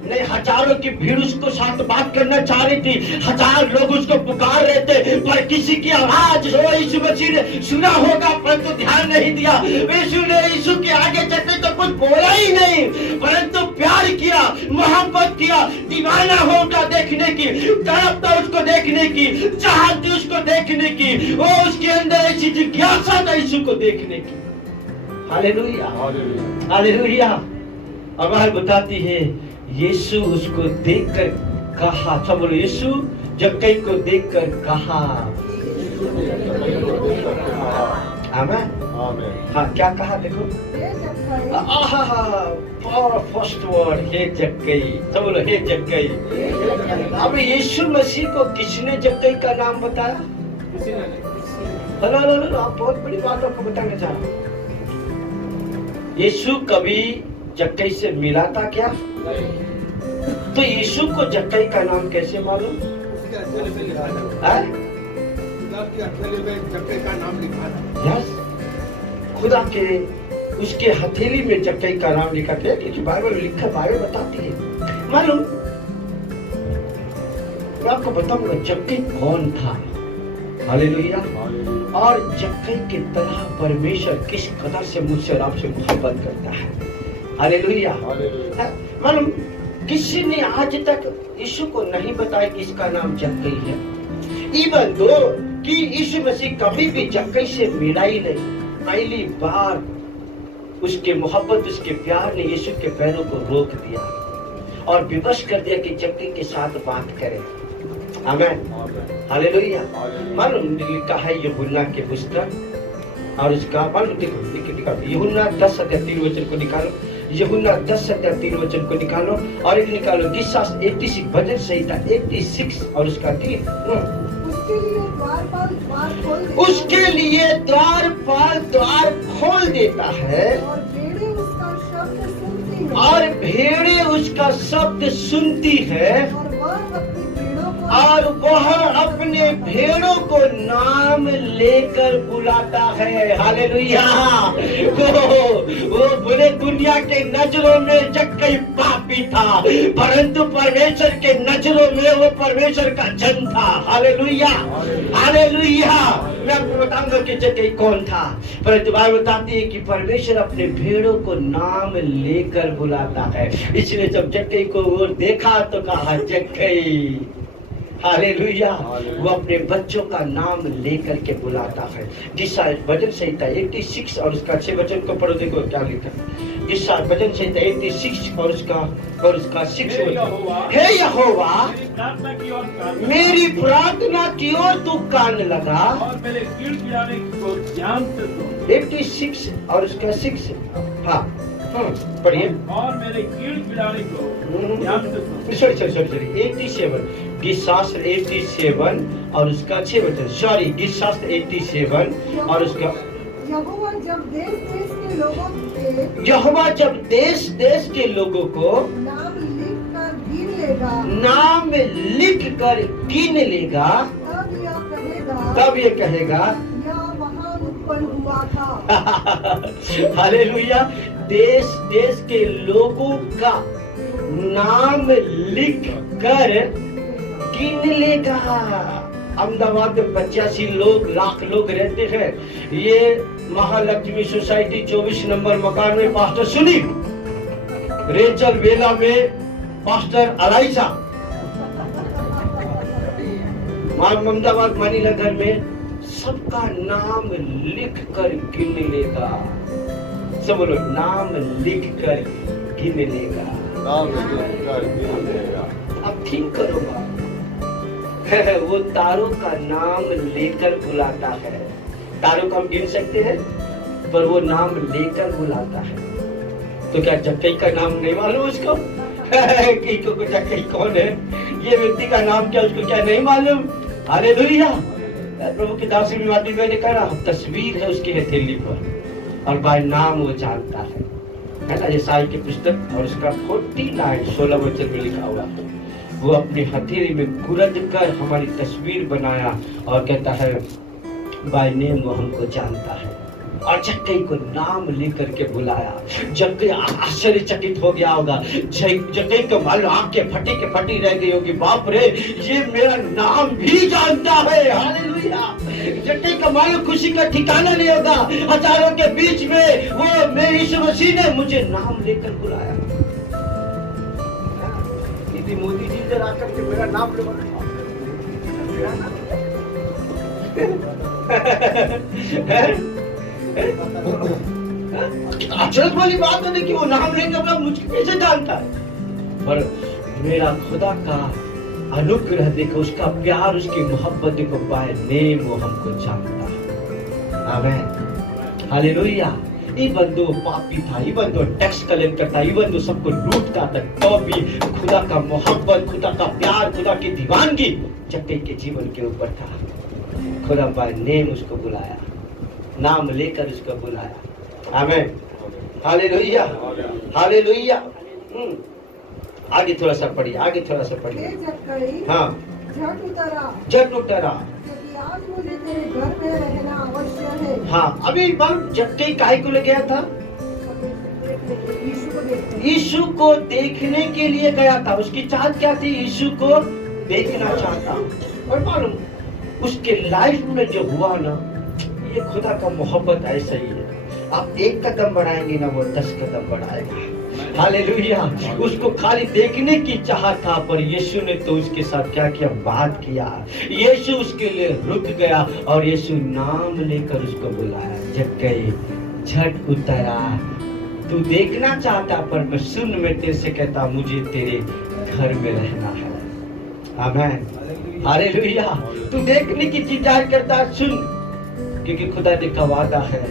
नहीं, हजारों की भीड़ उसको साथ बात करना चाह रही थी, हजार लोग उसको पुकार रहे थे, पर किसी की आवाज यीशु मसीह ने सुना होगा परंतु ध्यान नहीं दिया। यीशु ने यीशु के आगे जक्कई तो कुछ बोला ही नहीं, परंतु प्यार किया, मोहब्बत किया, दीवाना हो उसका देखने की, तड़प था उसको देखने की, चाहत थी उसको देखने की, वो उसके अंदर ऐसी जिज्ञासा था यीशु को देखने की। Hallelujah, hallelujah. अब बताती है यीशु उसको देखकर कहा। सब बोलो, यीशु जक्कई को देखकर कहा। आमीन, आमेन। हाँ, क्या कहा देखो, हे जक्कई, फर्स्ट वर्ड, हे जक्कई। सब बोलो, हे जक्कई। अब यीशु मसीह को किसने जक्कई का नाम बताया? हेलो, आप बहुत बड़ी बात आपको बताना चाह रहा हूं। यीशु कभी जक्कई से मिला था क्या? तो यीशु को जक्कई का नाम कैसे मालूम? है? का नाम लिखा था। यस, खुदा के उसके हथेली में जक्कई का नाम लिखा था, क्योंकि बाइबल में लिखा, बाइबल बताती है। मालूम, मैं आपको बताऊंगा जक्कई कौन था। हालेलुया। और जक्कई की तरह परमेश्वर किस कदर से मुझसे और आपसे मोहब्बत करता है। हालेलुया। मालूम, किसी ने आज तक यीशु को नहीं बताया कि इसका नाम जक्कई है। इवन दो कि यीशु मसीह कभी भी जक्कई से मिला ही नहीं। पहली बार उसके मोहब्बत, उसके प्यार ने यीशु के पैरों को रोक दिया और विवश कर दिया कि जक्कई के साथ बात करें। आमेन, हालेलुया। मालूम लिखा है यूहन्ना के पुस्तक और इसका मालूम देखो, यूहन्ना 10:3 को निकालो। यूहन्ना 10:3 को निकालो और एक निकालो गिशास 86 भजन संहिता 86 और उसका 3। उसके लिए द्वारपाल द्वार खोल देता है और भेड़ें उसका शब्द सुनती है और वह अपने भेड़ों को नाम लेकर बुलाता है। हालेलुया। वो बुरे दुनिया के नजरों में जक्कई पापी था, परंतु परमेश्वर के नजरों में वो परमेश्वर का जन था। Hallelujah, hallelujah. मैं आपको बताऊंगा कि जक्कई कौन था, परंतु बाइबल बताती है कि परमेश्वर अपने भेड़ों को नाम लेकर बुलाता है। इसलिए जब जक्कई को वो देखा तो कहा जक्कई। हालेलुया। वो अपने बच्चों का नाम लेकर के बुलाता है। जिस भजन संहिता 86 और उसका 6 वचन को पढ़ो, देखो क्या लिखा है। जिस भजन संहिता 86 और उसका 6 वचन, हे यहोवा मेरी प्रार्थना की ओर तू कान लगा और मेरे गिड़गिड़ाने को ध्यान से सुन। 86 और उसका 6। हाँ, पढ़िए। और मेरे गिड़गिड़ाने को ध्यान से सुन। सॉरी 87 गीतशास्त्र 87 और उसका 6 वचन। सॉरी, गीतशास्त्र 87 और उसका यहोवा जब देश देश के लोगों को नाम लिख कर गिन लेगा तब ये कहेगा महान उत्पन्न हुआ था। हालेलुया। देश देश के लोगों का नाम लिख कर गिन लेगा। अहमदाबाद में 85 लाख लोग रहते हैं। ये महालक्ष्मी सोसाइटी 24 नंबर मकान में पास्टर सुनील, रेचल वेला में पास्टर अलाइसा, अहमदाबाद मणिनगर में सबका नाम लिख कर गिन लेगा। सब बोलो, नाम लिख कर गिन लेगा। अब ठीक करो बात। वो तारों का नाम लेकर बुलाता है। तारों को हम गिन सकते हैं, पर वो नाम लेकर बुलाता है। तो क्या जक्कई का नाम नहीं मालूम उसको? कि जक्कई कौन है, ये व्यक्ति का नाम क्या, उसको क्या नहीं मालूम? हालेलुया। प्रभु की दासी में बातें मैंने कहा, तस्वीर है उसकी हथेली पर और बाय नाम वो जानता है ना। यशायाह की पुस्तक और उसका 49 16 वचन में लिखा हुआ है। वो अपनी हथेली में गुरद कर हमारी तस्वीर बनाया और कहता है बाय नेम वो हमको जानता है। और जक्कई को नाम लेकर के बुलाया। जक्कई आश्चर्यचकित हो गया होगा। जक्कई को मालूम, आंखें फटी रह गई होगी, बाप रे ये मेरा नाम भी जानता है। हालेलुया। जक्कई को मालूम खुशी का ठिकाना नहीं होगा। हजारों के बीच में वो मेरे यीशु मसीह ने मुझे नाम लेकर बुलाया। मोदी जी इधर आकर के मेरा नाम ले अचरज वाली बात है कि वो नाम लेकर मुझे कैसे जानता है। पर मेरा खुदा का अनुग्रह देखो, उसका प्यार, उसकी मोहब्बत देखो, बाय नेम वो हमको जानता है। आमीन। हालेलुया। इवन दो पापी था, इवन दो टैक्स कलेक्टर था, इवन दो सबको लूटता था, तो भी खुदा का मोहब्बत, खुदा का प्यार, खुदा की दीवानगी जक्कई के जीवन के ऊपर था। खुदा बाय नेम उसको बुलाया, नाम लेकर उसको बुलाया। आमीन, हालेलुया, हालेलुया। आगे थोड़ा सा पढ़िए, आगे थोड़ा सा पढ़िए। हाँ, झट उतरा, आज मुझे तेरे घर में रहना अवश्य है। हाँ, अभी बल जक्कई काहे को ले गया था? यीशु को देखने के लिए गया था। उसकी चाहत क्या थी? यीशु को देखना चाहता। और मालूम उसके लाइफ में जो हुआ ना, ये खुदा का मोहब्बत ऐसा ही है। आप एक कदम बढ़ाएंगे ना, वो 10 कदम बढ़ाएगा। हालेलुया। उसको खाली देखने की चाहत था, पर यीशु ने तो उसके साथ क्या किया? बात किया। यीशु उसके लिए रुक गया और यीशु नाम लेकर उसको बुलाया। जक्कई झट उतरा, तू देखना चाहता, पर मैं सुन, मैं तेरे से कहता, मुझे तेरे घर में रहना है। आमीन, हालेलुया। तू देखने की चीज करता, सुन, क्योंकि खुदा ने का वादा है,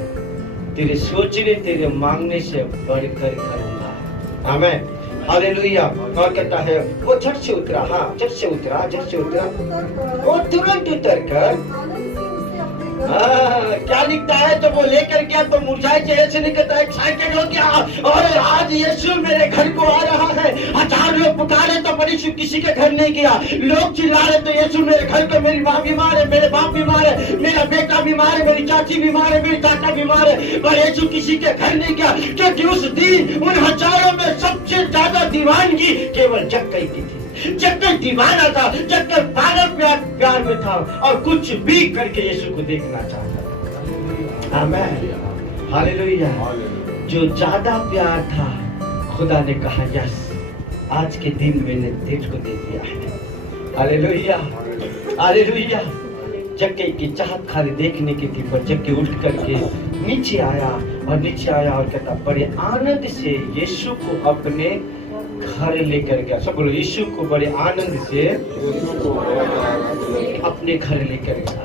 तेरे सोचने, तेरे मांगने से बढ़कर करूंगा। आमीन, हालेलुया। और कहता है वो झट से उतरा। हाँ, झट से उतरा, झट से उतरा, वो तुरंत उतर कर क्या लिखता है? तो वो लेकर गया तो मुरझाए चेहरे से निकलता, एक्साइटेड हो गया, और आज यीशु मेरे घर को आ रहा है। 1000 लोग पुकारे तो यीशु किसी के घर नहीं गया। लोग चिल्ला रहे तो यीशु मेरे घर पे, मेरी माँ बीमार है, मेरे बाप बीमार है, मेरा बेटा बीमार है, मेरी चाची बीमार है, मेरी चाचा बीमार है, पर यीशु किसी के घर नहीं गया, क्योंकि उस दिन उन हजारों में सबसे ज्यादा दीवानगी केवल जक्कई की थी। जक्कई दीवाना था, जक्कई पागल प्यार में था, और कुछ भी करके यीशु को देखना चाहता था। आमीन, हालेलुया। जो ज्यादा प्यार था, खुदा ने कहा, यस, आज के दिन मैंने तुझको दे दिया है। Hallelujah, hallelujah. जक्कई की चाहत खाली देखने की थी, पर जक्कई उठ करके नीचे आया, और नीचे आया और कहता, बड़े आनंद से यीशु को अपने घर लेकर गया। सब बोलो, यीशु को बड़े आनंद से अपने घर लेकर गया।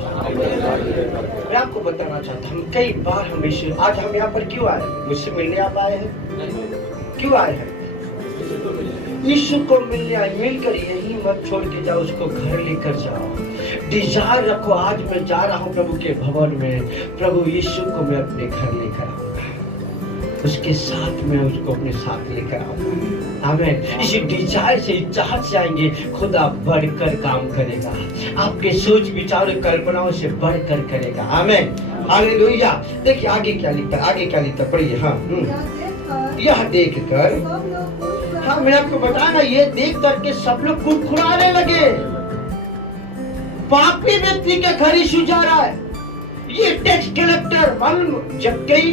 मैं आपको बताना चाहता हूँ, कई बार हम यीशु, आज हम यहाँ पर क्यों आए? मुझसे मिलने आप आए हैं? क्यों आए हैं? यीशु को मिलने आए। मिलकर यही मत छोड़ के जाओ, उसको घर लेकर जाओ। डिजायर रखो, आज मैं जा रहा हूँ प्रभु के भवन में, प्रभु यीशु को मैं अपने घर लेकर आऊंगा, उसके साथ में उसको अपने साथ लेकर आऊंगा। आमीन। इसी डिजायर से, चाहत से आएंगे, खुदा बढ़कर काम करेगा, आपके सोच विचार कल्पनाओं से बढ़कर करेगा। आमीन, हालेलुया। देखिए आगे क्या लिखता है, आगे क्या लिखता है, पढ़िए। हाँ, यह देखकर, हाँ मैंने आपको बताया ना, ये देख करके सब लोग कुड़कुड़ाने लगे। पापी व्यक्ति के घर यीशु जा रहा है। ये टैक्स कलेक्टर, मालूम, जक्कई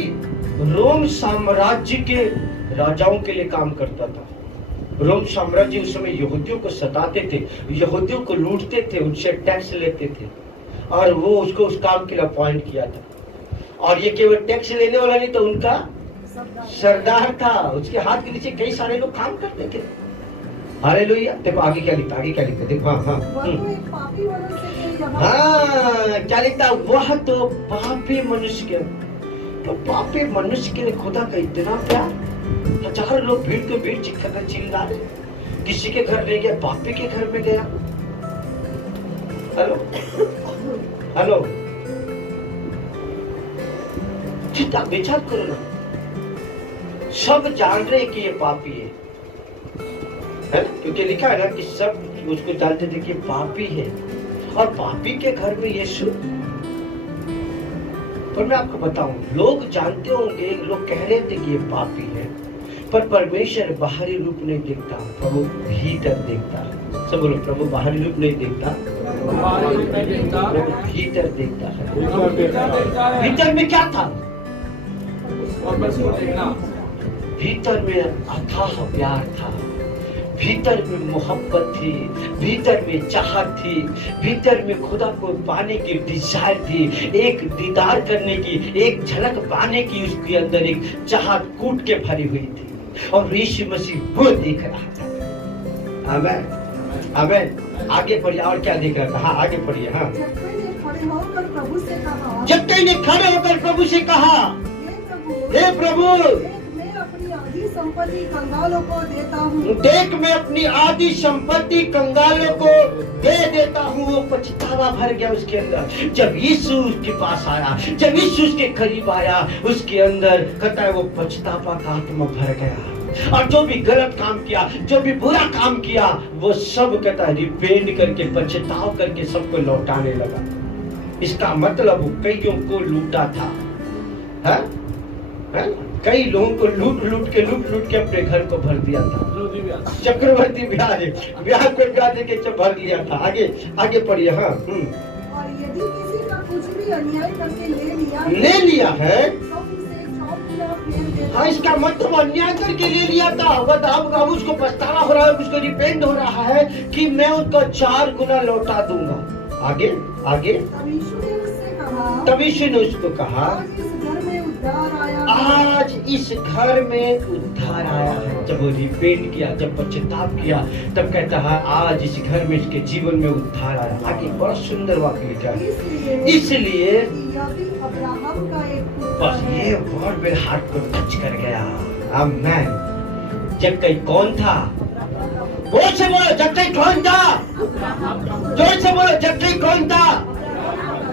रोम साम्राज्य के राजाओं के लिए काम करता था। रोम साम्राज्य उस समय यहूदियों को सताते थे, यहूदियों को लूटते थे, उनसे टैक्स लेते थे, और वो उसको उस काम के लिए अपॉइंट किया था। और ये केवल टैक्स लेने वाला नहीं, तो उनका सरदार था, उसके हाथ के नीचे कई सारे लोग काम करते थे। हालेलुया। देखो आगे क्या लिखता, आगे क्या लिखता, देखो। हाँ, क्या लिखता, वह तो पापी मनुष्य के, तो पापी मनुष्य के लिए खुदा का इतना प्यार। 1000 लोग भीड़ के भीड़ चिल्लाकर चिल्ला रहे, किसी के घर नहीं गया, पापी के घर में गया। हेलो हेलो, चिंता विचार करो ना, सब जान रहे कि ये पापी है ना, क्योंकि लिखा है ना कि सब उसको जानते थे कि पापी है, और पापी के घर में यीशु। पर मैं आपको बताऊं, लोग जानते होंगे, लोग कह रहे थे कि ये पापी है, पर परमेश्वर बाहरी रूप नहीं देखता, प्रभु भीतर देखता। सब बोलो, प्रभु बाहरी रूप नहीं देखता, प्रभु भीतर देखता है। भीतर में क्या था? भीतर में अथाह प्यार था, भीतर में मोहब्बत थी, भीतर में चाहत थी, भीतर में खुदा को पाने की डिजायर थी, एक दीदार करने की, एक झलक पाने की उसके अंदर एक चाहत कूट के भरी हुई थी, और यीशु मसीह वो देख रहा था। आमीन, आमीन। आगे पढ़िए, और क्या देख रहा था? हाँ आगे पढ़िए। हाँ, जक्कई ने खड़े होकर प्रभु से कहा, हे प्रभु, मैं अपनी आधी संपत्ति कंगालों को देता हूँ। देख मैं अपनी आधी संपत्ति कंगालों को दे देता हूँ। वो पछतावा भर गया उसके अंदर। जब यीशु उसके पास आया, जब यीशु उसके करीब आया, उसके अंदर कहता है वो पछतावा का आत्मा भर गया। और जो भी गलत काम किया, जो भी बुरा काम किया, वो सब कहता है रिपेंट करके, पछताव करके सबको लौटाने लगा। इसका मतलब वो कईयों को लूटा था, है? कई लोगों को लूट लूट के अपने घर को भर दिया था। चक्रवर्ती ब्याज को के भर लिया था। आगे पढ़िए। हाँ, और यदि किसी का कुछ भी अन्याय करके ले लिया है, तो उसे 4 गुना फेर देता। हाँ, इसका मतलब अन्याय करके ले लिया था। अब उसको पछतावा हो रहा है, उसको रिपेंट हो रहा है कि मैं उनको 4 गुना लौटा दूंगा। आगे तब यीशु ने उससे कहा, तब यीशु ने उसको कहा, आज इस घर में उद्धार आया है। आज इस घर में उद्धार आया है। जब वो रिपेंट किया, जब पश्चाताप किया, तब कहता है आज इस घर में, इसके जीवन में उद्धार आया। आगे बड़ा सुंदर वाक्य लिखा है। इसलिए अब्राहम का एक पुत्र बस है। ये वर्ड मेरे हार्ट को टच कर गया। आमीन। जक्कई कौन था? जोर से बोलो, जक्कई कौन था? जोर से बोलो, जक्कई कौन था?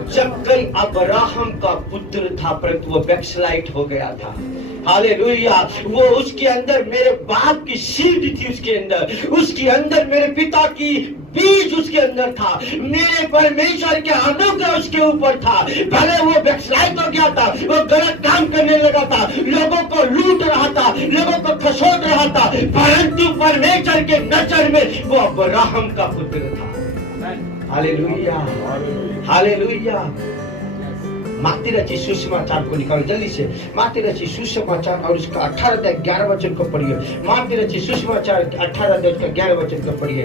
जक्कई अब्राहम का पुत्र था, परंतु वो बैकस्लाइड हो गया था। हालेलुया। वो उसके अंदर मेरे बाप की सीड थी, उसके अंदर मेरे पिता की बीज उसके अंदर था, मेरे परमेश्वर के अनुग्रह उसके ऊपर था। भले वो बैकस्लाइड हो गया था, वो गलत काम करने लगा था, लोगों को लूट रहा था, लोगों को खसोट रहा था, परंतु परमेश्वर के नजर में वो अब्राहम का पुत्र था। Hallelujah, hallelujah. माती रची सुसमाचार को निकालो जल्दी से। माती रची सुसमाचार और उसका 18 अध्याय 11 वचन को पढ़िए। माती रची सुसमाचार 18 अध्याय उसका 11 वचन को पढ़िए।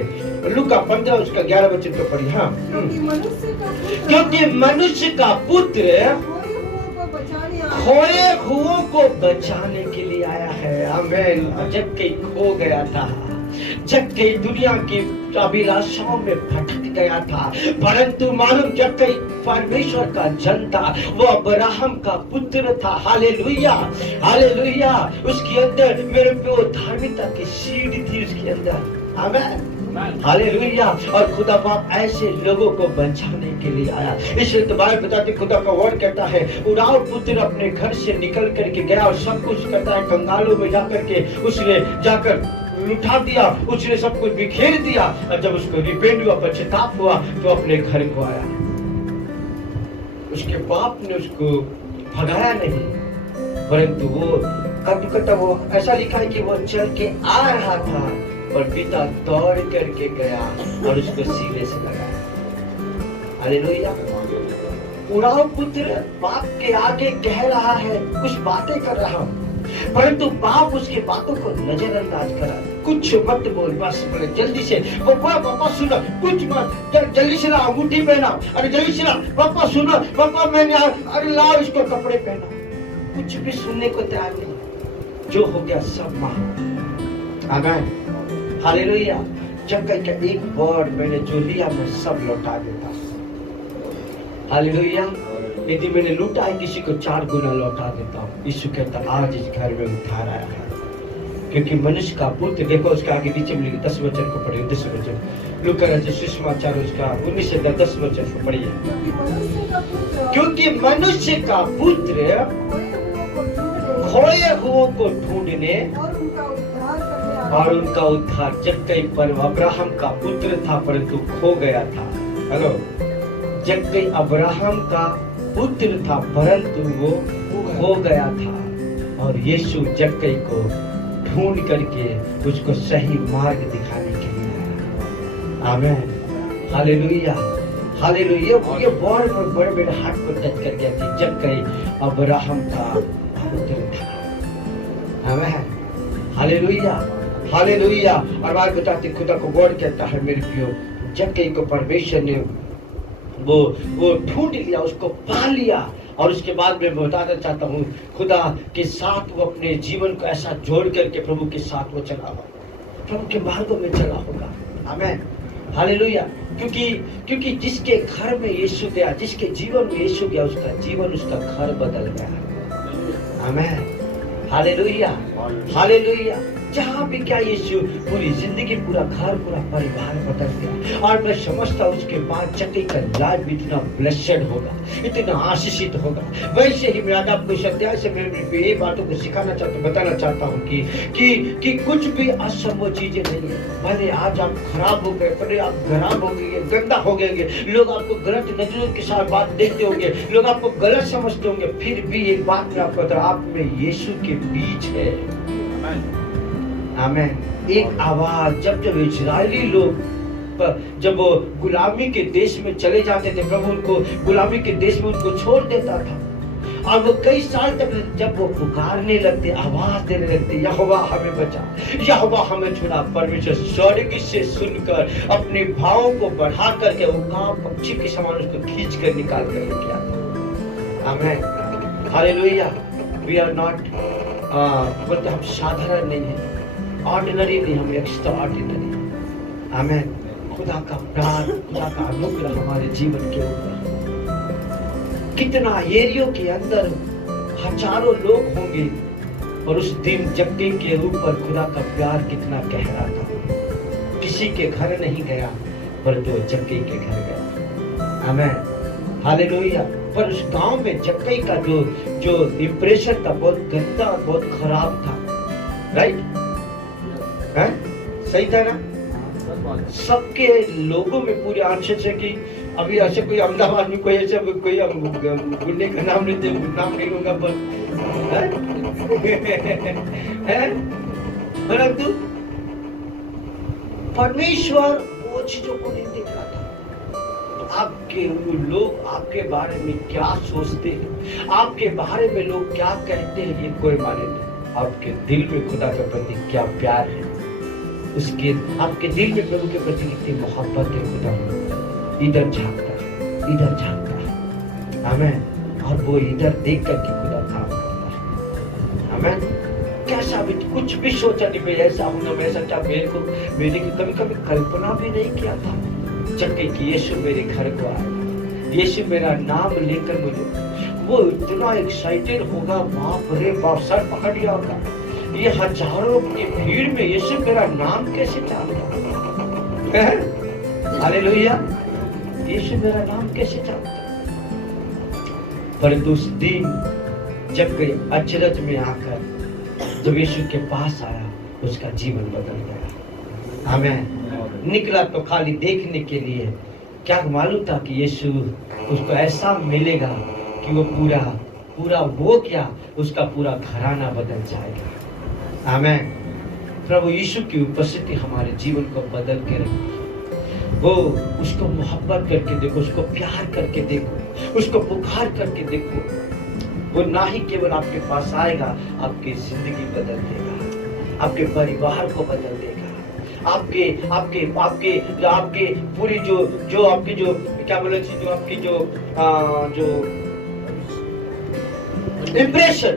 लूका 15 उसका 11 वचन को पढ़िए। हाँ, क्योंकि मनुष्य का पुत्र खोए हुओं को बचाने के लिए आया है। आमीन। जब कहीं खो गया था, जब कहीं दुनिया की अभिलाषाओं में भटक गया था, परंतु मालूम जब कहीं परमेश्वर का जन था, वो अब्राहम का पुत्र था। Hallelujah, hallelujah. उसके अंदर मेरे पे धार्मिकता की सीढ़ी थी उसके अंदर। आमीन, हालेलुया। और खुदा बाप ऐसे लोगों को बचाने के लिए आया। इसलिए तो बाइबल बताती, खुदा का वर्ड कहता है, उड़ाव पुत्र अपने घर से निकल करके गया और सब कुछ करता है, कंगालों में जाकर के उसने जाकर लुटा दिया, उसने सब कुछ बिखेर दिया। और जब उसको रिपेंट हुआ, पश्चाताप हुआ, तो अपने घर को आया। उसके बाप ने उसको भगाया नहीं, परंतु वो कब वो ऐसा लिखा है कि वो चल के आ रहा था और पिता दौड़ करके गया और उसको सीने से लगाया। हालेलुया। उड़ाव पुत्र बाप के आगे कह रहा है, कुछ बातें कर रहा हूँ, परंतु बाप उसकी बातों को नजरअंदाज करा। कुछ मत बोल, बस बोले जल्दी से। पापा सुनो, कुछ मत, जल्दी से ला अंगूठी पहना, अरे जल्दी से ला। पापा सुनो, पापा मैंने, अरे लाओ इसको कपड़े पहना। कुछ भी सुनने को तैयार नहीं। जो हो गया सब माँ। आमीन, हालेलुया। जब कहीं का एक वर्ड मैंने जो लिया मैं सब लौटा देता। हालेलुया। यदि मैंने लूटा है किसी को 4 गुना लौटा देता हूँ। यीशु कहता आज इस घर में उद्धार आया है, क्योंकि मनुष्य का पुत्र, देखो उसके आगे नीचे मिलेगी 10 वचन को पढ़िए। 10 वचन लूका रचित सुसमाचार उसका 19 से 10 वचन को पढ़िए। क्योंकि मनुष्य का पुत्र खोए हुओं को ढूंढने और उनका उद्धार। जब कहीं पर अब्राहम का पुत्र था परंतु खो गया था। हेलो, जब कहीं अब्राहम का पुत्र था परंतु वो खो गया था, और यीशु जक्कई को ढूंढ करके उसको सही मार्ग दिखाने के लिए आया। आमीन, हालेलुया, हालेलुया। ये बहुत बड़े मेरे हार्ट को टच कर गया कि जक्कई अब्राहम का पुत्र था। आमीन, हालेलुया, हालेलुया। और बात बताते खुदा को वर्ड कहता है, मेरे प्रियो, जक्कई को परमेश्वर ने वो ढूंढ लिया, उसको पा लिया। और उसके बाद मैं बताना चाहता हूँ, खुदा के साथ वो अपने जीवन को ऐसा जोड़ करके प्रभु के साथ वो चला होगा, प्रभु के मार्गों में चला होगा। आमीन, हालेलुया। क्योंकि जिसके घर में यीशु गया, जिसके जीवन में यीशु गया, उसका जीवन, उसका घर बदल गया। आमीन, हालेलुया, हालेलुया। जहाँ भी क्या यीशु पूरी जिंदगी, पूरा घर, पूरा परिवार बदल गया। और मैं समझता हूँ उसके बाद चक्की का लाइफ भी इतना ब्लेस्ड होगा, इतना आशीषित होगा। वैसे ही मैं आपको इस अध्याय से मैं ये बातों को सिखाना चाहता हूँ, बताना चाहता हूँ कि कुछ भी असंभव चीजें नहीं है। भले आज आप खराब हो गए, भले आप खराब हो गए, गंदा हो गए, लोग आपको गलत नजरों के साथ बात देखते होंगे, लोग आपको गलत समझते होंगे, फिर भी एक बात मैं आपको बता, आप में यीशु के बीच है। आमीन। एक आवाज, जब इजरायली लोग जब वो गुलामी के देश में चले जाते थे, प्रभु उनको गुलामी के देश में उनको छोड़ देता था। और वो कई साल तक जब वो पुकारने लगते, आवाज देने लगते, यहोवा हमें बचा, यहोवा हमें छुड़ा, परमेश्वर स्वर्ग से सुनकर अपने भावों को बढ़ा करके वो कांव पक्षी के समान उसको खींच कर निकाल कर लेके आता। आमीन, हालेलुया। वी आर नॉट बोलते हम साधारण नहीं है, ऑर्डिनरी नहीं, हम एक्स्ट्रा ऑर्डिनरी। आमीन। खुदा का प्यार, खुदा का अनुग्रह हमारे जीवन के ऊपर। कितना एरियो के अंदर हजारों लोग होंगे और उस दिन जक्के के ऊपर खुदा का प्यार कितना गहरा था। किसी के घर नहीं गया परंतु जक्के के घर गया। आमीन, हालेलुया। पर उस गांव में जक्के का जो इंप्रेशन था बहुत गंदा, बहुत खराब था। राइट है, सही था ना? सबके लोगों में पूरे आंसर से कि अभी ऐसे कोई अहमदाबाद में कोई ऐसे कोई गुंडे का नाम नहीं लूंगा, पर परंतु परमेश्वर वो चीजों को नहीं देख रहा था। आपके लोग आपके बारे में क्या सोचते हैं, आपके बारे में लोग क्या कहते हैं, ये कोई माने नहीं। आपके दिल में खुदा के प्रति क्या प्यार है, उसके आपके दिल में प्रभु के प्रति कितनी मोहब्बत है, खुदा इधर झांकता है, इधर झांकता है। आमीन। और वो इधर देख कर के खुदा काम करता है। आमीन। कैसा भी कुछ भी सोचा नहीं, मैं ऐसा हूँ ना वैसा, क्या मेरे की कभी कभी कल्पना भी नहीं किया था जबकि कि यीशु मेरे घर को आया, यीशु मेरा नाम लेकर मुझे, वो इतना एक्साइटेड होगा, बाप रे बाप, सर पकड़ लिया होगा। ये हजारों की भीड़ में यीशु मेरा नाम कैसे जानता है? हालेलुया। यीशु मेरा नाम कैसे जानता? परंतु उस दिन जब कोई अचरज में आकर जब यीशु के पास आया, उसका जीवन बदल गया। आमीन। निकला तो खाली देखने के लिए, क्या मालूम था कि यीशु उसको ऐसा मिलेगा कि वो पूरा वो क्या, उसका पूरा घराना बदल जाएगा। आमीन। प्रभु यीशु की उपस्थिति हमारे जीवन को बदल के रखे। वो उसको मोहब्बत करके देखो, उसको प्यार करके देखो, उसको पुकार करके देखो। वो ना ही केवल आपके पास आएगा, आपकी जिंदगी बदल देगा, आपके परिवार को बदल देगा, आपके पूरी जो आपकी जो क्या बोले, जो आपकी जो इम्प्रेशन,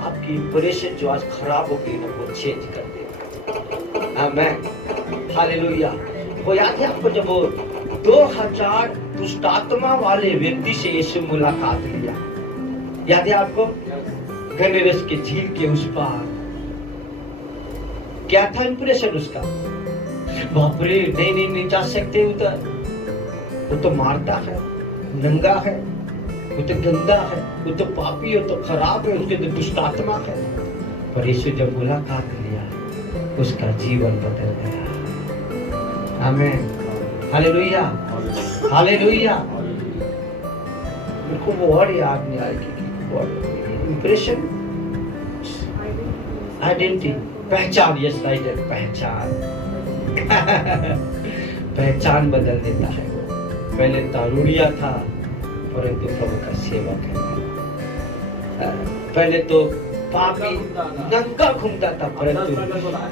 आपकी इम्प्रेशन जो आज खराब हो गई ना, वो चेंज कर देगा। आमीन, हालेलुया। वो याद है आपको जब वो 2000 दुष्टात्मा वाले व्यक्ति से यीशु मुलाकात लिया, याद है आपको? गनेरस के झील के उस पार क्या था इंप्रेशन उसका? बाप रे, नहीं जा सकते उधर, वो तो मारता है, नंगा है, वो तो गंदा है, वो तो पापी है, तो खराब है, उसके तो दुष्टात्मा है। पर यीशु जब मुलाकात लिया, उसका जीवन बदल गया। आमीन, हालेलुया, हालेलुया। मेरे को वो और याद नहीं आ रही, इंप्रेशन, आइडेंटिटी, पहचान, यस राइट, पहचान पहचान बदल देता है। वो पहले तारुड़िया था परंतु प्रभु का सेवक है। पहले तो पापी नंगा घूमता था परंतु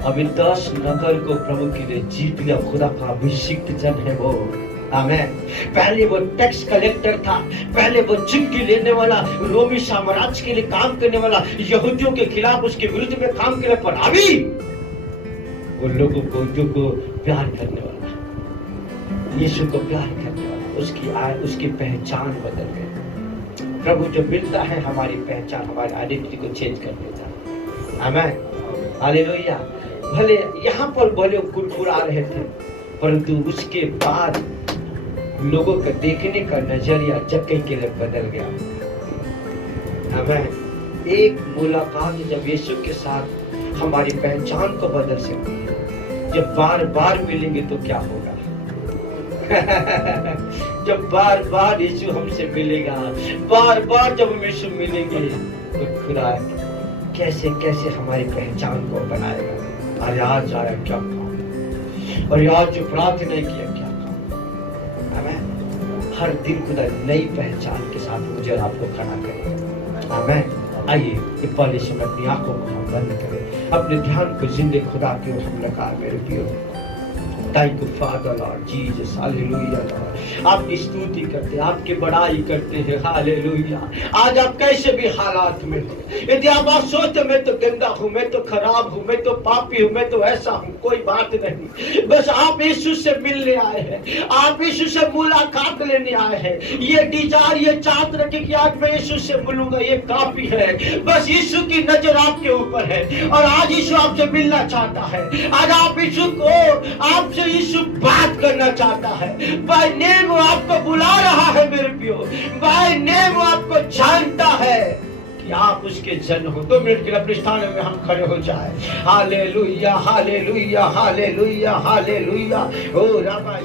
अभी 10 नगर को प्रभु के लिए जीत लिया। खुदा का अभिषिक्त जन है वो। आमीन। पहले वो टैक्स कलेक्टर था, पहले वो चुंगी लेने वाला, रोमी साम्राज्य के लिए काम करने वाला, यहूदियों के खिलाफ उसके विरुद्ध में काम करने, पर अभी वो लोगों को जो को प्यार करने वाला, यीशु को प्यार करने वाला, उसकी पहचान बदल गई। प्रभु जो मिलता है, हमारी पहचान, हमारी आइडेंटिटी को चेंज कर देता है। आमेन, हालेलुया। भले यहाँ पर भले कुरकुरा रहे थे, परंतु उसके बाद लोगों का देखने का नजरिया जक्कई के लिए बदल गया। आमेन। एक मुलाकात जब यीशु के साथ हमारी पहचान को बदल सकती है। जब बार बार मिलेंगे तो क्या होगा? जब बार बार यीशु हमसे मिलेगा, बार बार जब हम यीशु मिलेंगे तो खुदा कैसे कैसे हमारी पहचान को बनाएगा। और आज आया क्या काम, और आज जो प्रार्थना किया क्या काम। आमेन। हर दिन खुदा नई पहचान के साथ मुझे आपको खड़ा करेगा। आमेन। आइए ये पहले से अपनी आंखों को हम बंद करें, अपने ध्यान को जिंदे खुदा की ओर हम लगाए। मेरे प्रियो, thank you father Lord Jesus, hallelujah Lord. आपकी स्तुति करते, आपकी बड़ाई करते हैं, हालेलुया। आज आप कैसे भी हालात में हो, यदि आप सोचते मैं तो गंदा हूँ, मैं तो खराब हूँ, मैं तो पापी हूँ, मैं तो ऐसा हूँ, कोई बात नहीं। बस आप यीशु से मिलने आए हैं, आप यीशु से मुलाकात लेने आए हैं। ये डिजायर, ये चाहत रखे कि आज मैं यीशु से मिलूंगा, ये काफी है। बस यीशु की नजर आपके ऊपर है और आज यीशु आपसे मिलना चाहता है। आज आप यीशु को, आपसे यीशु बात करना चाहता है। बाय नेम वो आपको बुला रहा है मेरे प्रियो, बाय नेम वो आपको जानता है कि आप उसके जन हो। 2 मिनट के लिए अपने स्थान में हम खड़े हो जाए। Hallelujah, hallelujah, hallelujah, hallelujah. ओ रामा